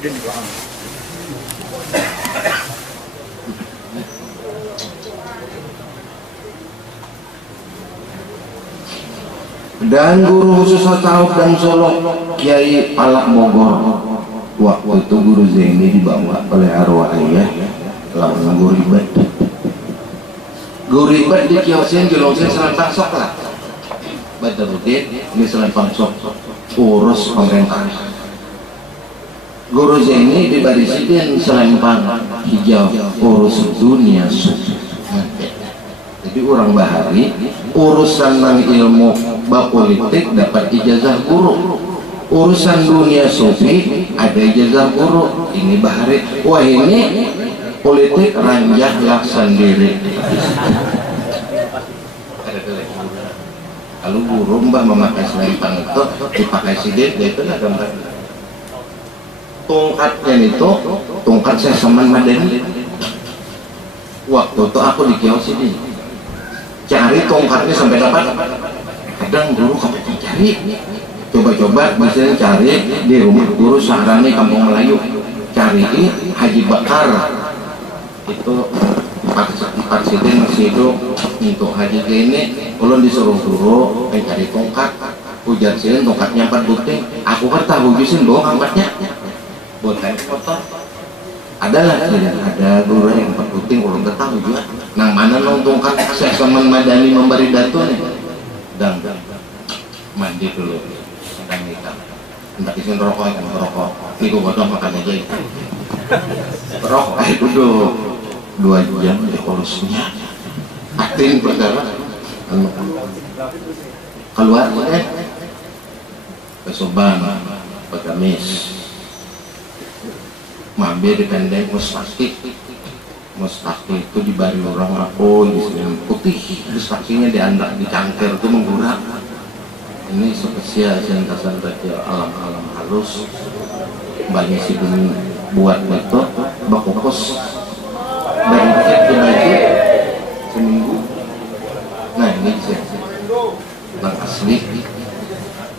Dan guru khusus tasawuf dan Solo Kiai Palak Bogor. Waktu itu guru Zaini dibawa oleh arwah ayah lawan guru ribet. Guru ribet di kiosin jelongsin selempang sok lah. Badrudin di selempang sok urus pemerintah. Guru Zaini di barisidin selempang hijau urus dunia suci. Jadi orang bahari urusan nang ilmu politik dapat ijazah guru, urusan dunia sufi ada ijazah guru. Ini bahari, wah ini politik ranjahlah sendiri. Kalau guru mbak memakai selempang itu dipakai sidik, itu lah gambar. Tongkatnya itu tongkat saya seman Madani. Waktu itu aku di kios ini cari tongkatnya sampai dapat. Kadang dulu kamu cari, coba-coba misalnya cari di rumah guru Sahrani Kampung Melayu, cari Haji Bakar itu Presiden masih hidup untuk Haji ini. Ulun disuruh-suruh mencari tongkat, ujar sih tongkatnya 4 buting. Aku kan tahu jusin doang angkatnya buat kain kotor. Adalah ada guru yang 4 buting, ulun tahu juga. Nang mana nong tongkat saya Saman Madani memberi datu nih. Dan mandi dulu, sedang nikah. Hendak isin rokok, kan rokok. Ini gue bodoh makan aja. Rokok duduk 2 jam di kursinya. Atin perkara. Keluar kesoban, pegamis. Mampir di pendek mustaqik. Mustaqik itu dibari orang aku di sini putih. Mustaqiknya diandak dicangkir itu menggurak. Ini spesial sentasan baca alam-alam halus. Banyak sih buat itu bakokos berikat di baju seminggu. Nah ini sih yang asli.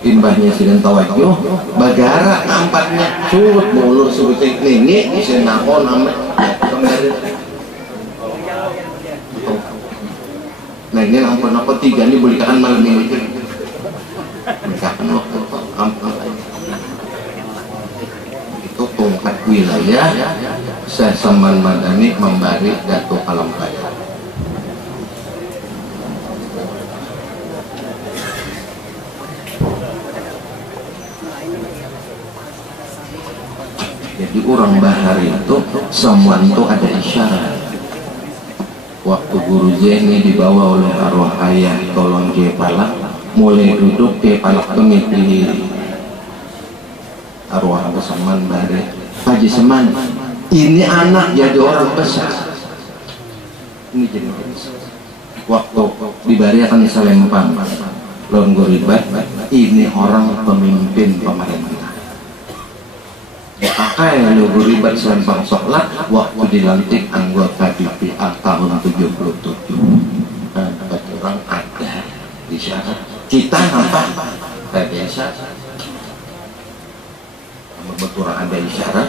Imbahnya sidang tawajuh bagara tampaknya surut mulur surut ini bisa nakon namanya kemarin. Nah ini ampun apa 3 ini belikan malam ini belikan waktu ampun itu tongkat wilayah saya Saman Madani membari Datuk Alam Kaya. Jadi orang bahari itu semua itu ada isyarat. Waktu guru Zaini dibawa oleh arwah ayah tolong Kiai Palak, mulai duduk Kiai Palak itu ngikuti arwah Saman bahari. Haji Saman, ini anak jadi orang besar. Ini jadi besar. Waktu dibari akan selempang lawan guribat, ini orang pemimpin pemerintah. Pakai lagu ribat selempang sholat waktu dilantik anggota DPR tahun 77. Orang ada di syarat kita nampak biasa betul ada isyarat.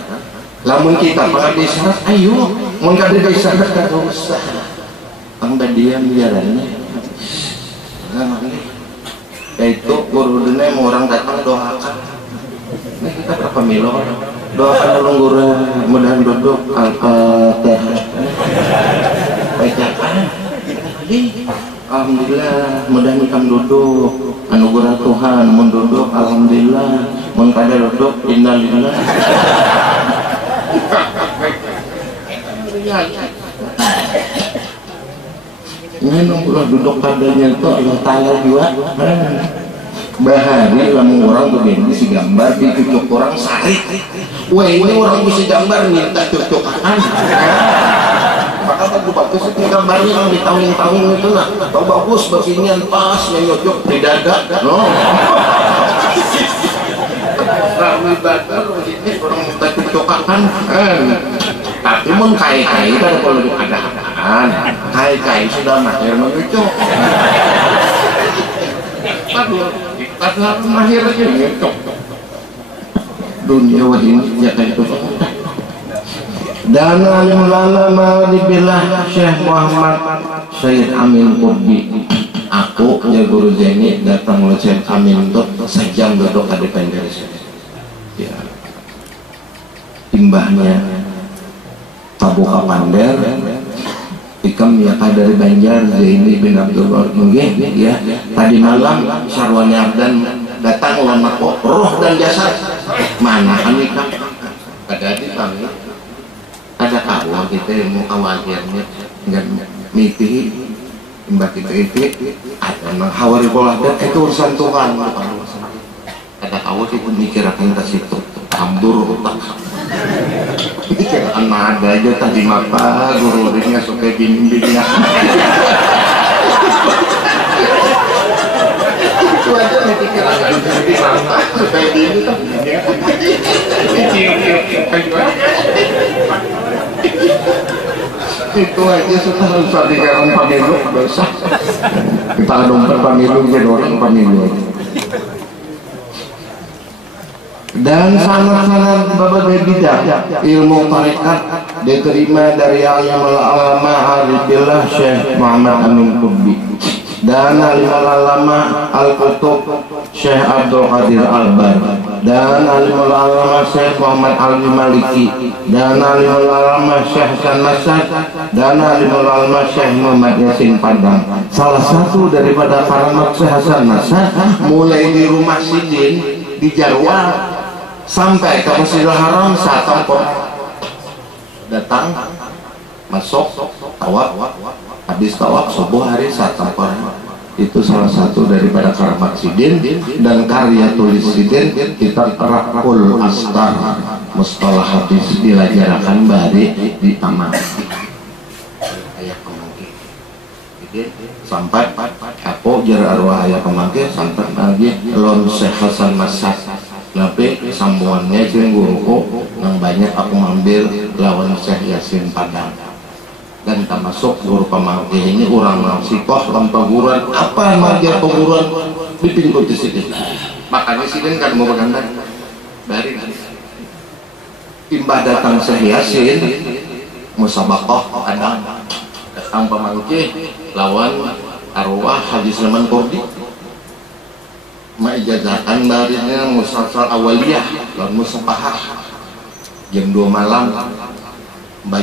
Lamun kita pakai isyarat, ayo mengkadir isyarat kata usah angga diam biarannya. Itu guru dunia orang datang doakan. Ini kita berapa milo doakan orang guru mudahan duduk Al-Fatihah bacakan. Alhamdulillah mudahan ikam duduk anugerah Tuhan mun duduk alhamdulillah mun kada duduk innalillah. Ini nunggulah duduk padanya itu Allah Ta'ala juga bahari lamun orang begini si gambar dicucuk orang sari. Wah ini orang bisa gambar minta cucukan. Maka bagus itu gambarnya yang di tahun-tahun itu lah. Tahu bagus beginian pas yang nyocok di dada. No. Rami bakar ini orang minta cucukan. Tapi mun kai-kai kan kalau ada-adaan. Kai-kai sudah mahir menyucuk. Padahal mahir aja nyucuk. dunia wahini ya kayak itu. Dan alim ulama dibilang Syekh Muhammad Syed Amin Qutbi. Aku ya guru Zaini datang oleh Syekh Amin untuk sejam duduk di depan dari sini. Ya, timbahnya Tabuka Pander, Ikam ya dari Banjar Zaini bin Abdullah mungkin ya. Tadi malam Syarwani Ardan datang ulama roh dan jasad mana Ikam ada di sana. Ada kawan kita yang mau awalnya nggak miti mbak kita itu ada nang hawari pola dan itu urusan Tuhan. Ada kawan itu mikirkan ke situ tambur otak pikiran ada aja tadi mata guru ini suka gini-gini itu aja pikiran di mata suka gini itu aja sudah usah dikatakan pemilu dosa kita dompet pemilu jadi orang pemilu dan sangat-sangat bapak bidah ilmu tarekat diterima dari ulama Arifillah Syekh Muhammad Amin Qutbi dan alim-ulama Al-Qutub Syekh Abdul Qadir Albar dan alim-ulama Syekh Muhammad Al-Maliki dan alim-ulama Syekh Hasan Nasad dan alim-ulama Syekh Muhammad Yasin Padang. Salah satu daripada karamat Syekh Hasan Nasad mulai di rumah Sidin di Jarwal sampai ke Masjidil Haram saat tempur datang masuk tawaf habis tawaf subuh hari saat tempur. Itu salah satu daripada karamat Sidin dan karya tulis Sidin kitab Rakul Astar mustalah hadis dilajarakan bari di taman ayah pemangkit sampai aku jar arwah ayah pemangkit sampai lagi lon Syekh Hasan Nasad tapi sambungannya sih guruku yang banyak aku ambil lawan Syekh Yasin Padang dan termasuk guru pemangkit ini orang sikoh peguruan apa marga peguruan di pintu di sini makanya sini kan mau bergandang dari timbah datang Syekh Yasin musabakoh ada datang pemangkit lawan arwah Haji Sulaiman Qurdi maijazakan barinya musalsal awaliyah lawan musafahah jam 2 malam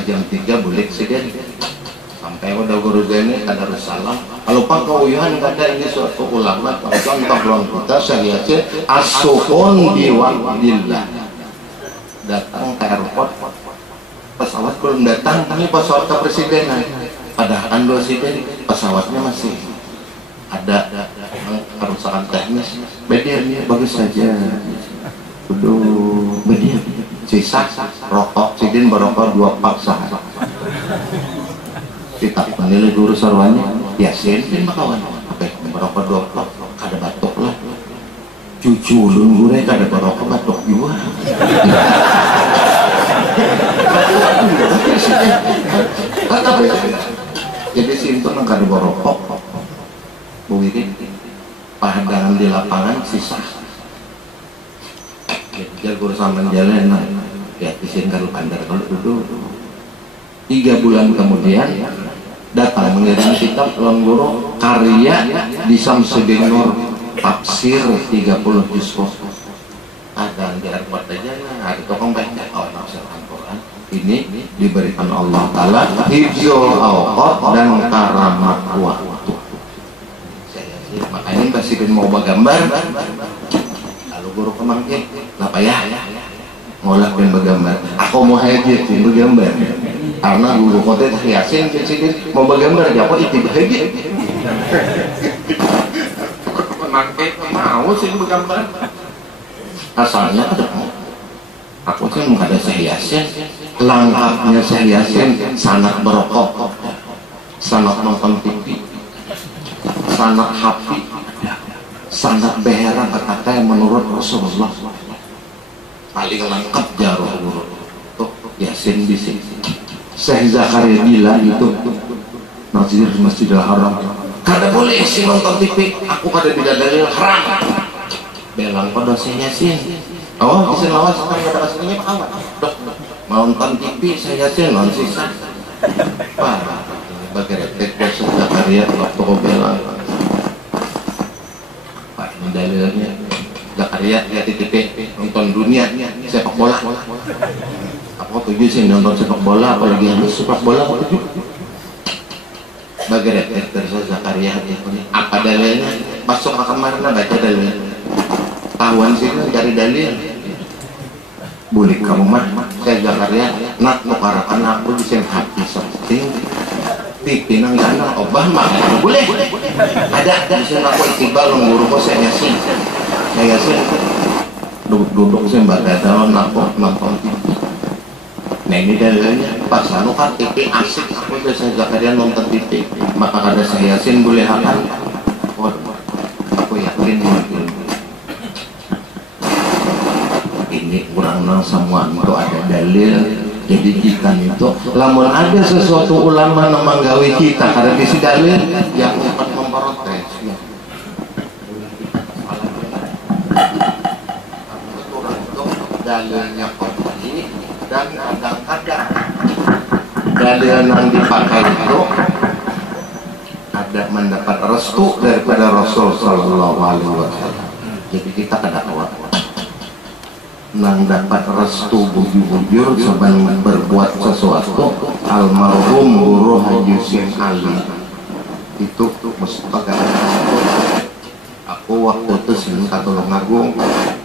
jam 3 boleh sedih sampai udah guru Zaini ada salam kalau pak keuyuhan kata ini suatu ulama contoh belum kita saya asukun biwakillah datang ke airport pesawat belum datang tapi pesawat kepresidenan padahal kan presiden pesawatnya masih ada kerusakan teknis bedanya bagus saja udah bedia sisa rokok sidin berokok 2 pak sehari kita menilai guru sarwanya Yasin dan kawan oke berokok 2 pak kada batuk lah cucu ulun gue kada berokok batuk juga jadi sintu nang kada berokok buwirin pandangan di lapangan sisa jadi guru sama jalan ya disin kalau pandar kalau duduk 3 bulan kemudian datang mengirim kitab lawan guru karya di Samsudin Nur tafsir 30 juz ada di airport aja ada tokong baca nafsir Al-Quran ini diberikan Allah Ta'ala hifzul awqat dan karamat waktu. Makanya Presiden mau bergambar lalu guru pemangkit kenapa ya ngolak dan bergambar aku mau hajit bergambar karena guru kota Yasin Presiden mau bergambar apa itu hajit pemangkit mau sih bergambar asalnya aku sih mau ada Syekh Yasin lengkapnya Syekh Yasin sangat berokok sangat nonton TV sangat happy sangat beheran kata yang menurut Rasulullah paling lengkap jaruh guru tuh Yasin bisik Syekh Zakaria Bila itu nazir Masjidil Haram kada boleh sih nonton TV aku kada bila dalil haram belang pada Syekh Yasin Oh bisa lawas kan nggak ada aslinya Pak Awan dok mau nonton TV saya sih non sisa wah bagi retek besok Zakaria waktu kau bilang Pak ini dalilnya Zakaria lihat di TV nonton dunia sepak bola apa tujuh sih nonton sepak bola apalagi harus sepak bola apa tujuh bagi retek terus Zakaria apa dalilnya masuk ke kamar baca dalil tahuan sih cari dalil boleh kamu mah saya Zakaria nak mukarakan aku di sen hati something TV nang gana obah mah boleh ada di sen aku Iqbal guru kok saya yasin duduk saya baca dalam nonton TV nah ini dalilnya pas anu kan TV asik aku saya Zakaria nonton TV maka kada saya yasin boleh akan aku yakin mungkin ini kurang semua itu ada dalil jadi kita itu lamun ada sesuatu ulama menggawe kita karena isi dalil yang akan memprotes ya. Dalilnya kembali dan kadang-kadang dalil yang dipakai itu ada mendapat restu daripada Rasul Sallallahu Alaihi Wasallam jadi kita kada kuat nang dapat restu bujur-bujur sebelum berbuat sesuatu almarhum guru Haji Sin Ali itu mesti pakai aku waktu itu sini Tulung Agung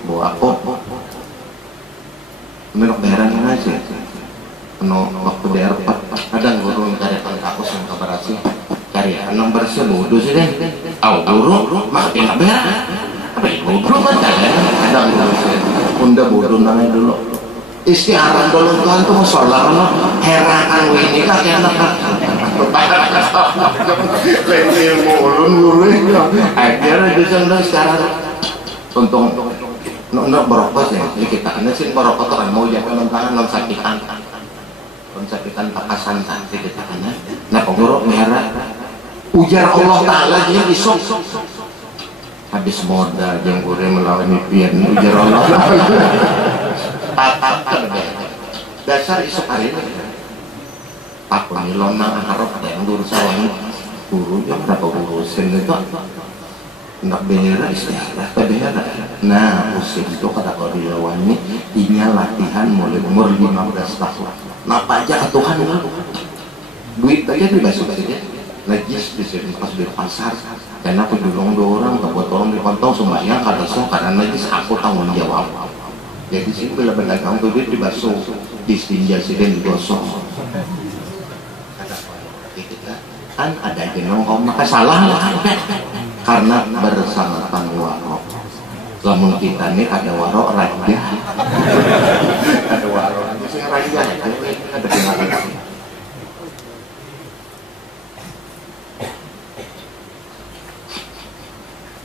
bahwa aku menurut daerah aja waktu di airport ada guru mencari aku sama kabar asli cari nomor sebudu sih deh guru makin berat apa bodoh kan ada unda bodoh namanya dulu istiaran dulu Tuhan tuh sholat heran ini kakek anak lain ilmu ulun guru akhirnya disana sekarang untung nak berokok ya jadi kita ini sih berokok tuh mau jaga tangan non sakitan pakasan santai kita kan nah penguruk merah ujar Allah Ta'ala dia isok habis modal yang gue melawan impian ujar Allah dasar isok hari ini aku nih lona harap dan guru sawan guru yang berapa guru sen itu nak behera istiadat behera nah usia itu kata kau dilawani inya latihan mulai umur 15 tahun napa aja Tuhan duit aja dibasuh saja najis di sini pas di pasar karena aku dulung dua orang buat tolong di kantong sembahyang karena karena najis aku tanggung jawab jadi sih bila berdagang tuh duit dibasuh distinja sih dan digosok kan ada jenong kau maka salah karena bersangkutan warok lamun kita nih ada warok raja ada warok raja ada pengaruh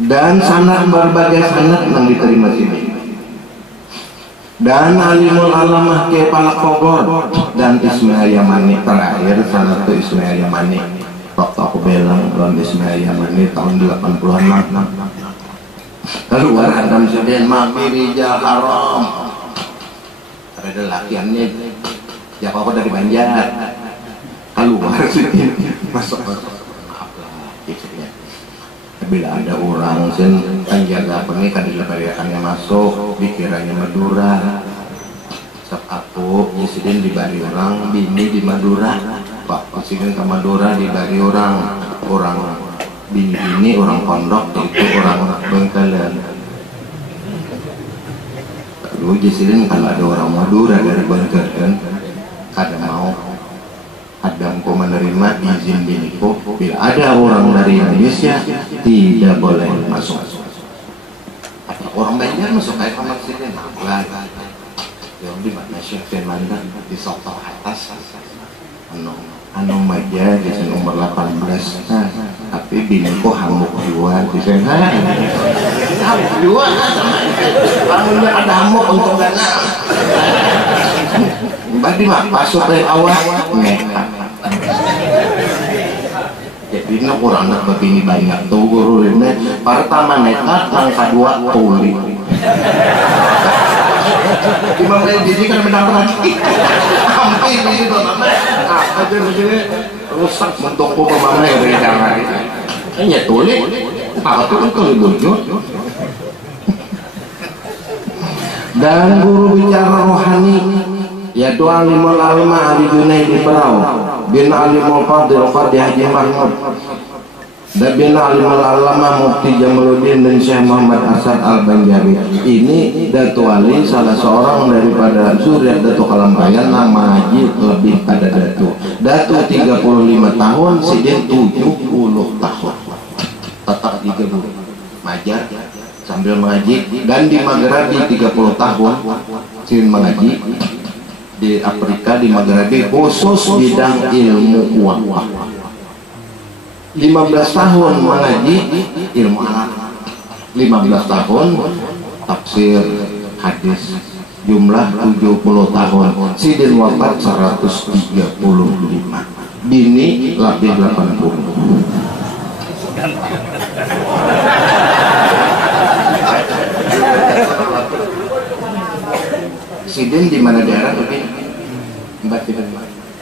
dan sanad berbagai sanad yang diterima sini dan alimul alamah kepala Bogor dan Ismail Yamani terakhir sanad itu Ismail Yamani waktu aku bilang dan Ismail Yamani tahun 86 keluar Adam Sudin mami rijal haram ada lakiannya siapa apa dari Banjar keluar sini masuk bila ada orang sen penjaga pengikat di lebariakannya masuk pikirannya Madura sok aku presiden di bari orang bini di Madura pak presiden ke Madura di bari orang bini ini orang pondok itu orang Bengkalen lalu presiden kalau ada orang Madura dari Bengkalen kada mau Adam kau menerima izin biniku bila ada orang dari Indonesia tidak boleh masuk orang Banjar masuk kayak kamar sini nabla yang di mana Syekh Firmanda di Soto atas anu maja di sini umur 18 tapi biniku hamuk dua di sini hamuk dua kamunya ada hamuk untuk gana bagi mah masuk dari awal nekat jadi ini kurang nak begini banyak tuh guru ini pertama nekat yang kedua tuli Imam Jadi kan menang lagi. Hampir itu mama. Aja begini rusak bentukku ke mama ya dari jangan. Ya tulis. Apa tuh tulis lucu. Dan guru bicara rohani yaitu alimul alma Ali Junaid Ibrau bin alimul fadil Qadi Haji Mahmud dan bin alimul alama Mufti Jamaluddin dan Syekh Muhammad Asad Al-Banjari. Ini Datu Ali salah seorang daripada zuriat Datu Kalampayan, nama haji lebih pada Datu 35 tahun, Sidin 70 tahun, tetap 3 guru majar sambil mengaji. Dan di Maghrabi 30 tahun Sidin mengaji di Afrika, di Maghrabi khusus bidang ilmu wakaf. 15 tahun mengaji ilmu alat, 15 tahun tafsir hadis, jumlah 70 tahun. Sidin wafat 135, bini lebih 80. Sidin di mana daerah tuh? Mbak Sidin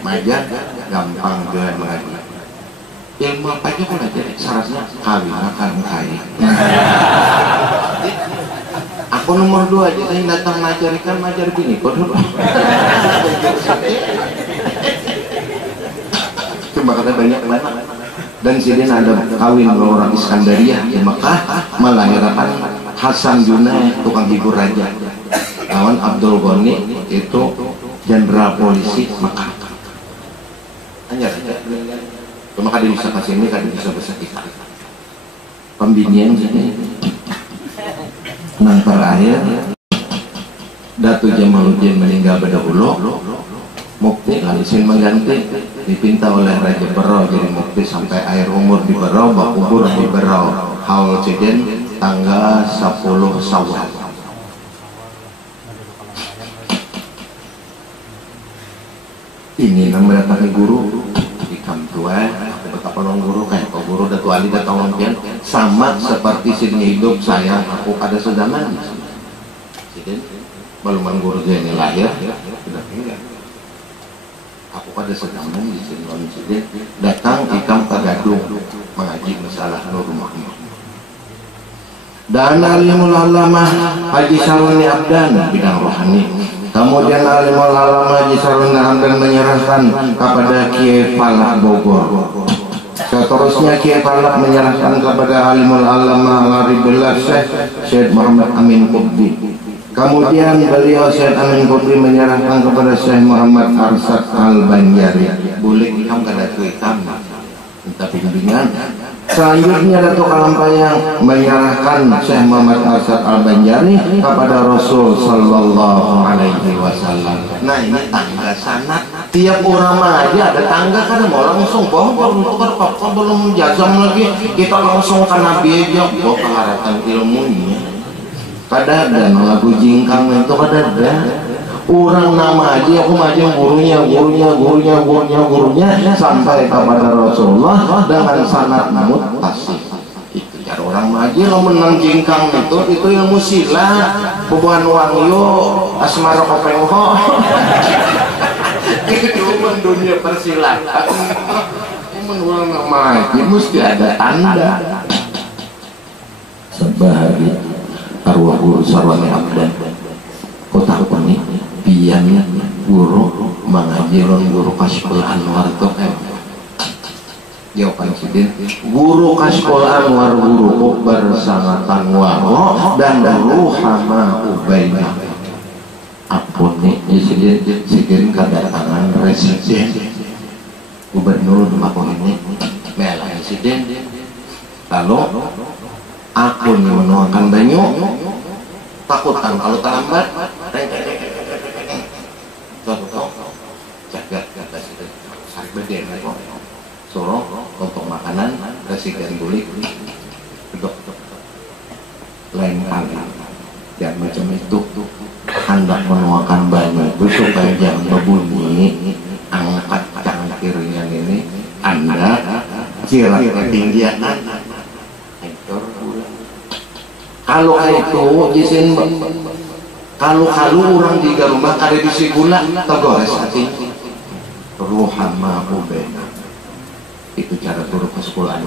Majar, gampang juga mengaji. Ilmu apa aja pun aja syaratnya kawin akan kaya. Aku nomor 2 aja saya datang ngajarikan majar bini kok dulu. Coba kata banyak banget. Dan Sidin ada kawin orang Iskandaria di Mekah, melahirkan Hasan Junaid tukang hibur raja. Lawan Abdul Ghani itu jenderal polisi Mekah. Hanya saja. Cuma kadang bisa kasih ini, kadang bisa besar kita. Pembinian sini. Nang terakhir, Datu Jamaluddin meninggal berdahulu. Mufti Alisin mengganti, dipinta oleh Raja Berau jadi mufti sampai akhir umur di Berau, bakubur di Berau. Haul Sidin tanggal 10 Syawal. Ini namanya mendatangi guru di Kamtua, betapa non guru kayak kok guru Datu Ali datang lompian sama seperti Sidin hidup saya, aku pada sezaman. Sidin belum guru dia ini lahir sudah tinggal. Aku pada sezaman di Sidin datang ikam ke Gadung mengaji masalah Nur Muhammad. Dan alimul alamah Haji Saruni Abdan bidang rohani. Kemudian alimul alamah Haji Saruni Abdan menyerahkan kepada Kiai Falak Bogor. Seterusnya Kiai Falak menyerahkan kepada alimul alamah Al-Aribillah Syekh Muhammad Amin Qutbi. Kemudian beliau Syekh Amin Qutbi menyerahkan kepada Syekh Muhammad Arsad Al-Banjari. Boleh ikam kada tu ikam minta bimbingan. Selanjutnya Datu Kalampayang menyerahkan Syekh Muhammad Arsad Al-Banjari kepada Rasul Sallallahu Alaihi Wasallam. Nah ini tangga sanad. Tiap orang aja ada tangga kan mau langsung bawa belum jazam lagi kita langsung ke Nabi aja bawa pengaratan ilmunya. Kadang ada lagu jingkang itu kadang ada. Orang nama aja aku maju gurunya sampai kepada Rasulullah dengan sanad muttasil. Itu cara orang maju lo menang jingkang itu ilmu silat, beban wangyo, asmara kopengho. Itu dunia persilatan. Menurut nama aja mesti ada tanda. Sebahari arwah guru Sarwani Abdan. Kau tahu nih? Biangnya guru mengaji guru Kashful Anwar itu jawaban Sidin guru Kashful Anwar guru bersangatan waro dan ruhama ubainah. Apun nih Sidin kedatangan residen gubernur Mapon ini melalui Sidin lalu aku menuangkan banyu takutan kalau terlambat jaga sarik beden suruh untuk makanan residen bulik dok lain kali dan macam itu hendak menuangkan banyu itu supaya jangan berbunyi. Angkat cangkirnya ini Anda cirat ketinggian kalau itu jisin Kalau orang di rumah kada bisi gula tegores hati ruhama ubena. Itu cara guru ke sekolah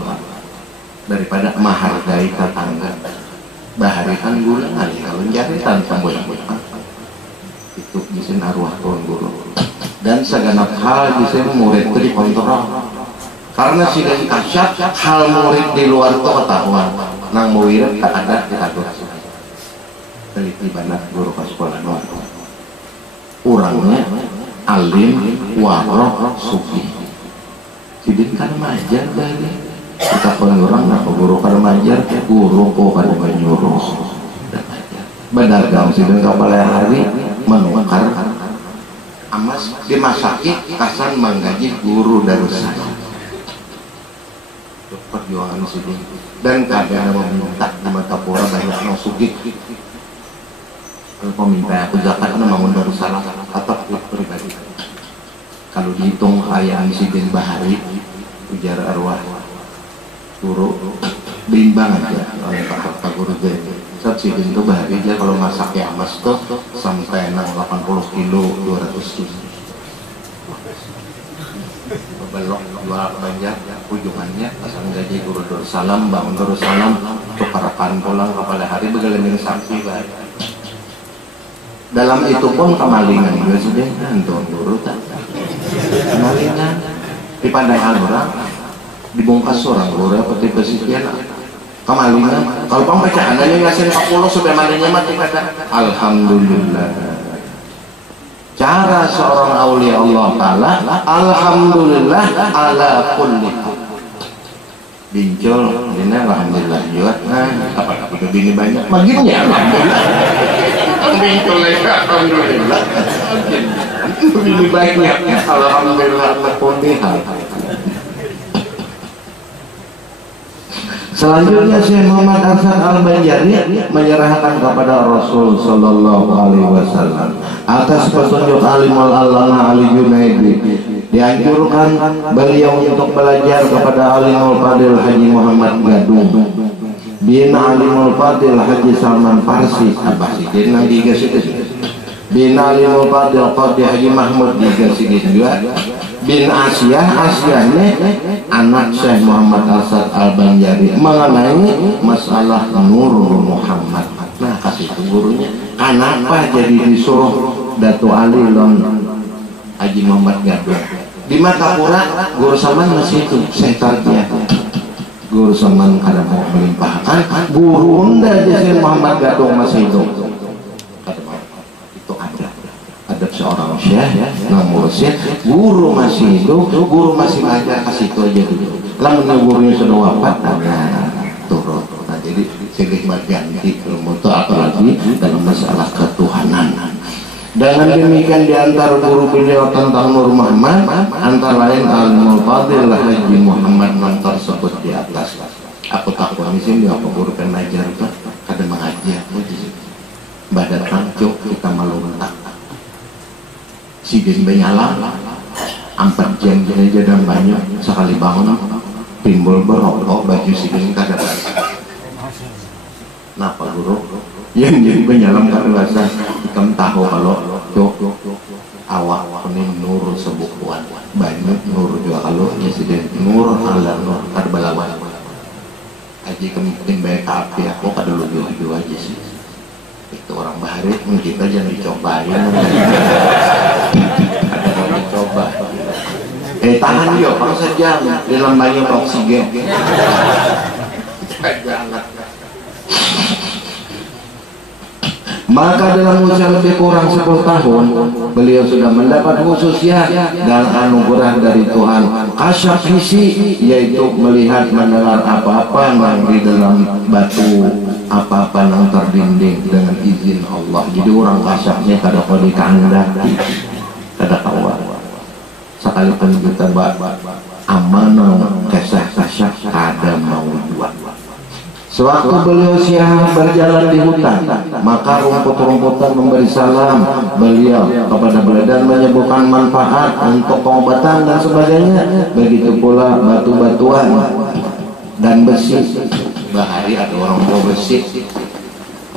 daripada menghargai tetangga. Baharikan gula kali kalau jari tanpa boyang-boyang. Itu bisa arwah tuan guru. Dan segenap hal bisa murid itu dikontrol. Karena sudah kasyaf hal murid di luar itu ketahuan. Nang murid tak ada diatur. Teliti banget guru ke sekolah orangnya alim, warok, sufi. Jadi kan majar bagi kita pun orang apa guru kan majar, guru kok kan menyuruh. Benar dong sih kapal hari menukar amas dimasaki kasan menggaji guru darusan. Perjuangan sini dan kadang meminta di mata pura banyak yang sugih. Kalau minta aku zakat membangun darussalam atau pribadi. Kalau dihitung ayah insiden bahari ujar arwah guru bimbang aja oleh Pak Guru jadi saat sidin itu bahari aja kalau masak ya mas tuh sampai 80 kilo 200 kilo belok jual banyak ujungannya pasang gaji guru darussalam bangun darussalam tukarakan pulang kepala hari begelending sapi bahari. Dalam itu pun kemalingan juga sudah tuan guru tak kemalingan dipandang orang dibongkas orang guru seperti pesisian kemalingan kalau pembacaan ini ngasin 40 sudah malingnya mati kata alhamdulillah. Cara seorang aulia Allah Ta'ala alhamdulillah ala kulli bincul ini alhamdulillah juat apa udah bini banyak maginya alhamdulillah bincul alhamdulillah bini banyak alhamdulillah terpondihal. Selanjutnya Syekh Muhammad Hasan Al-Banjari menyerahkan kepada Rasul Sallallahu Alaihi Wasallam atas petunjuk alimul allama Ali Junaidi. Dianjurkan beliau untuk belajar kepada alimul fadil Haji Muhammad Gadung bin alimul fadil Haji Salman Farsi Abasi nang digasit bin alimul fadil Qadi Haji Mahmud digasit juga bin Asyahnya anak Syekh Muhammad Asad Al-Banjari mengenai masalah Nur Muhammad. Nah kasih itu gurunya kenapa jadi disuruh Datu Ali lon Haji Muhammad Gadung di Makapura guru Saman masih itu sektarnya guru Saman kada mau melimpahkan guru unda Syekh Muhammad Gadung masih itu ada seorang syekh namun syekh guru masih hidup guru masih ngajar kasih itu aja dulu lalu gurunya sudah wafat turun jadi sedikit ganti ilmu itu apalagi dalam masalah ketuhanan. Dengan demikian diantara guru beliau tentang Nur Muhammad antara lain Al-Mul Fadil Haji Muhammad yang tersebut di atas. Aku takut di sini apa guru pengajar itu kada mengajar badan tangcuk kita malu mentak sidin benyalang 4 jam aja dan banyak sekali bangun timbul berokok baju sidin kada napa guru yang jadi benyalang kada rasa hitam tahu kalau awak ini nur sebukuan banyak nur juga kalau ya sidin nur ala nur kada balawan aja kemungkinan banyak api aku kada lucu aja sih itu orang bahari kita jangan dicobain ada dicoba tahan yuk kalau saja dalam banyak oksigen maka dalam usia lebih kurang 10 tahun beliau sudah mendapat khususnya dan anugerah dari Tuhan kasyaf visi yaitu melihat mendengar apa-apa yang di dalam batu apa-apa yang terdinding dengan izin Allah. Jadi orang kasyafnya kada kau dikandaki kada kawan sekalipun kita amanah kisah kasyaf kada mau jual. Sewaktu beliau siang berjalan di hutan, maka rumput-rumputan memberi salam beliau kepada beliau dan menyebutkan manfaat untuk pengobatan dan sebagainya. Begitu pula batu-batuan dan besi. Bahari ada orang bawa besi,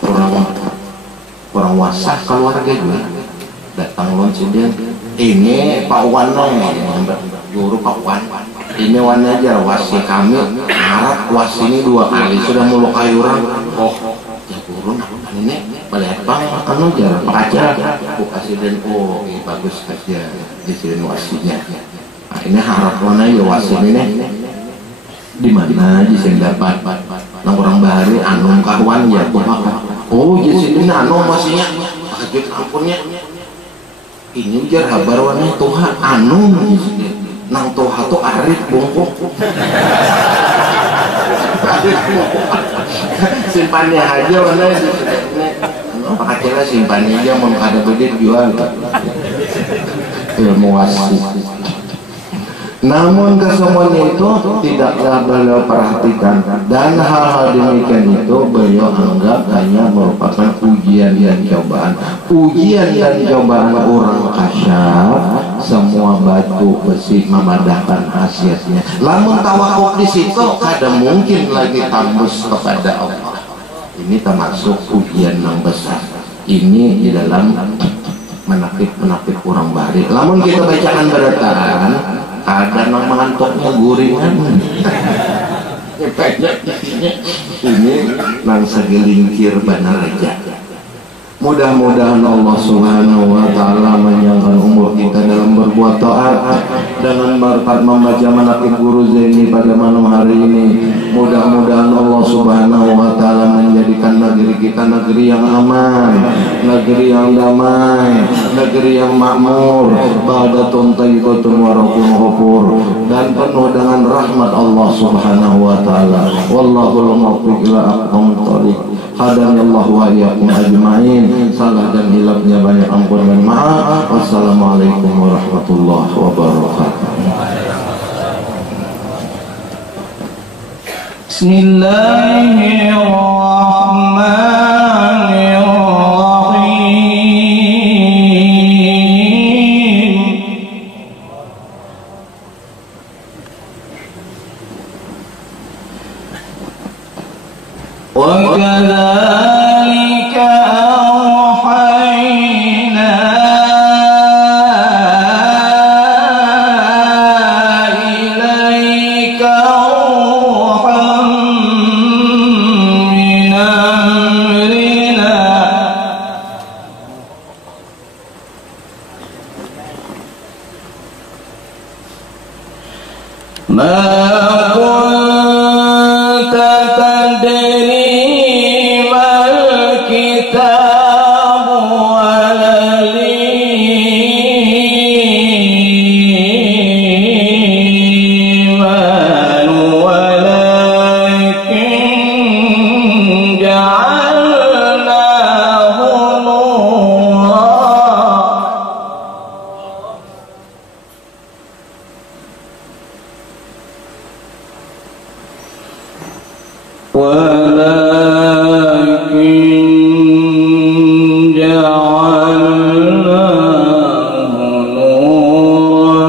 orang penguasa keluarga juga datang lonciden, ini Pak Wan guru Pak Wan, ini Wan aja wasi kami harap wasi ini 2 kali sudah melukai orang. Oh ya guru ini melihat Bang anu jarang Pak aja Bu Presiden. Oh bagus aja presiden wasinya. Nah, ini harap mana ya wasi ini di mana aja saya dapat nang orang bahari anu kawan ya Bapak. Oh di sini anu wasinya kejut ampunnya ini jar habar warna Tuhan anu nang Tuhan tuh arif bongkok simpannya aja warna pakailah simpannya aja mau ada bedit jual ilmu wasi. Namun kesemuanya itu tidaklah beliau perhatikan, dan hal-hal demikian itu beliau anggap hanya merupakan ujian dan cobaan. Ujian dan cobaan orang kasyaf, semua batu besi memadahkan khasiatnya. Lamun tawakuf di situ kada mungkin lagi tembus kepada Allah. Ini termasuk ujian yang besar. Ini di dalam menakik orang bari. Lamun kita bacaan beratan ada nang mengantuknya guringan ini nang segelingkir benar aja. Mudah-mudahan Allah Subhanahu wa Ta'ala menyangkan umur kita dalam berbuat taat dengan berkat membaca manaqib Guru Zaini pada malam hari ini. Mudah-mudahan Allah Subhanahu wa Ta'ala menjadikan negeri kita negeri yang aman, negeri yang damai, negeri yang makmur, baldatun thayyibatun wa rabbun ghafur, dan penuh dengan rahmat Allah Subhanahu wa Ta'ala. Wallahul muwaffiq ila aqwamit thoriq. Hadani Allah wa iyyakum ajma'in. Salah dan hilafnya banyak ampun dan maaf. Wassalamualaikum warahmatullahi wabarakatuh. Bismillahirrahmanirrahim. وكذلك أوحينا إليك روحا من أمرنا ما كنت تدري الكتاب ولا الإيمان ولكن جعلناه نورا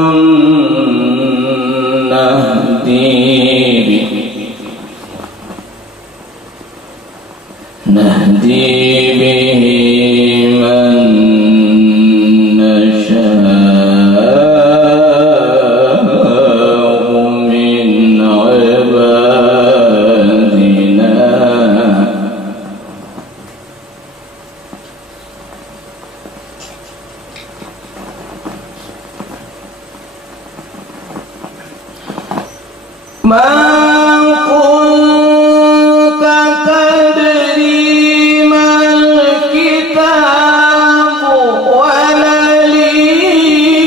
نهدي به من نشاء من عبادنا ما كنت تدري ما الكتاب ولا الإيمان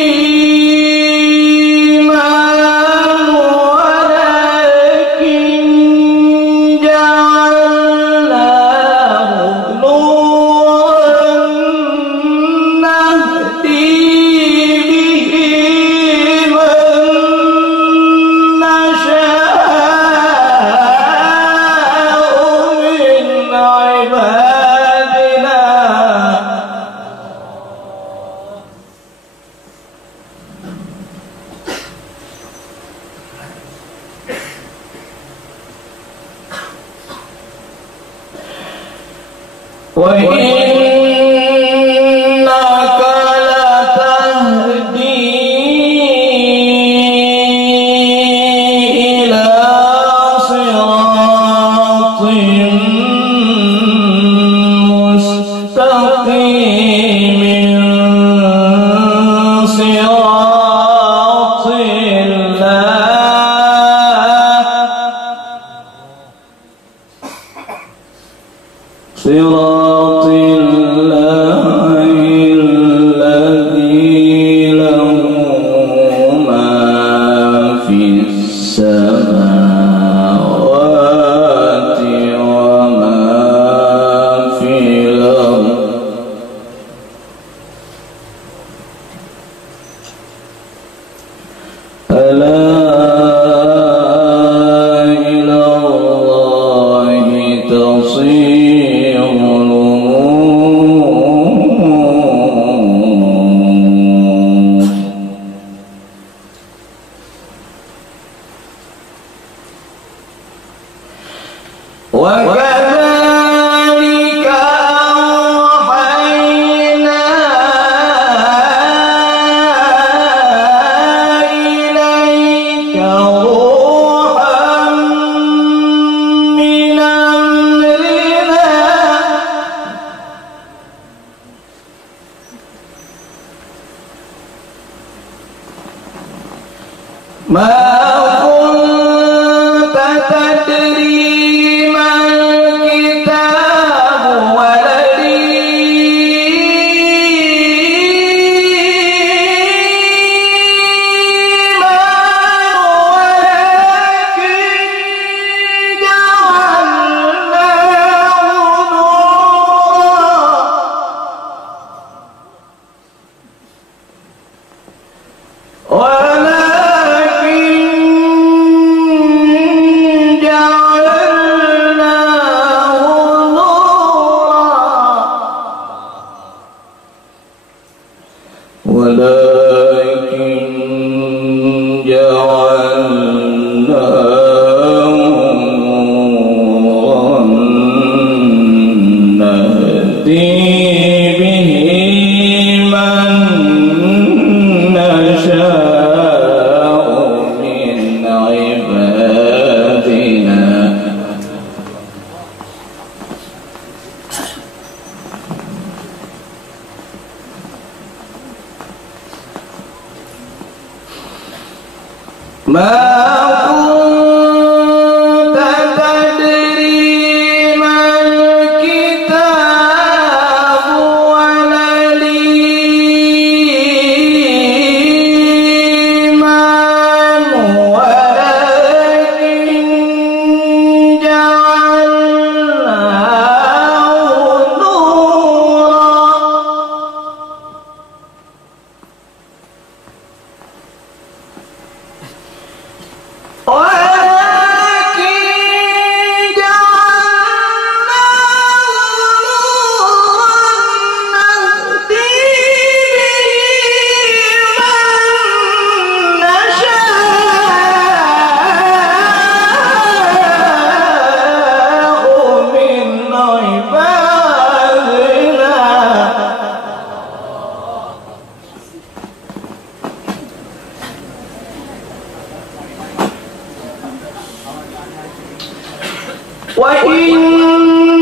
ولكن جعلناه نورا نهدي به من وإنك صراط الله الذي له ما في السماوات وما في الأرض ألا إلى الله تصير الأمور وكذلك أوحينا إليك روحا من أمرنا ما كنت تدري ما الكتاب ولا الإيمان ولكن جعلناه نورا ولكن جعلناه نورا نهدي به من نشاء من عبادنا ما كنت تدري ما الكتاب ولا الإيمان ولكن جعلناه نورا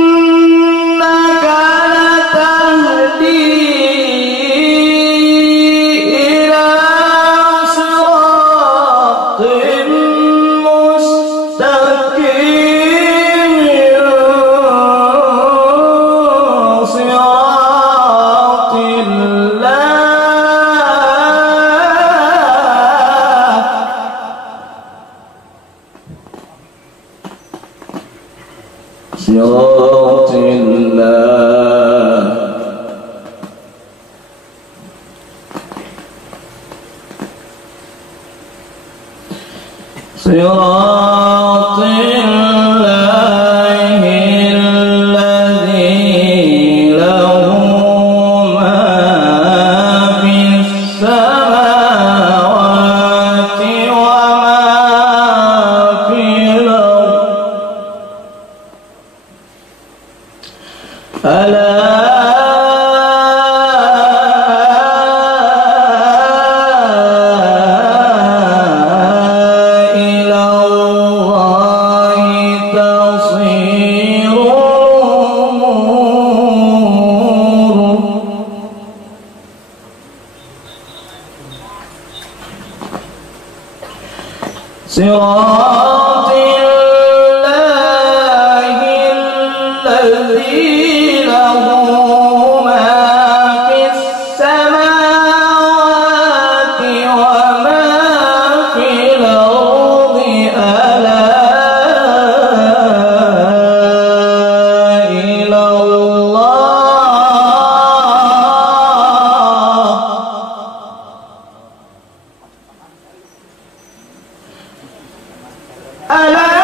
وإنك لتهدي إلى صراط مستقيم صراط الله صراط الله الذي له ما في السماوات وما في الأرض ألا صراط الله الذي ألا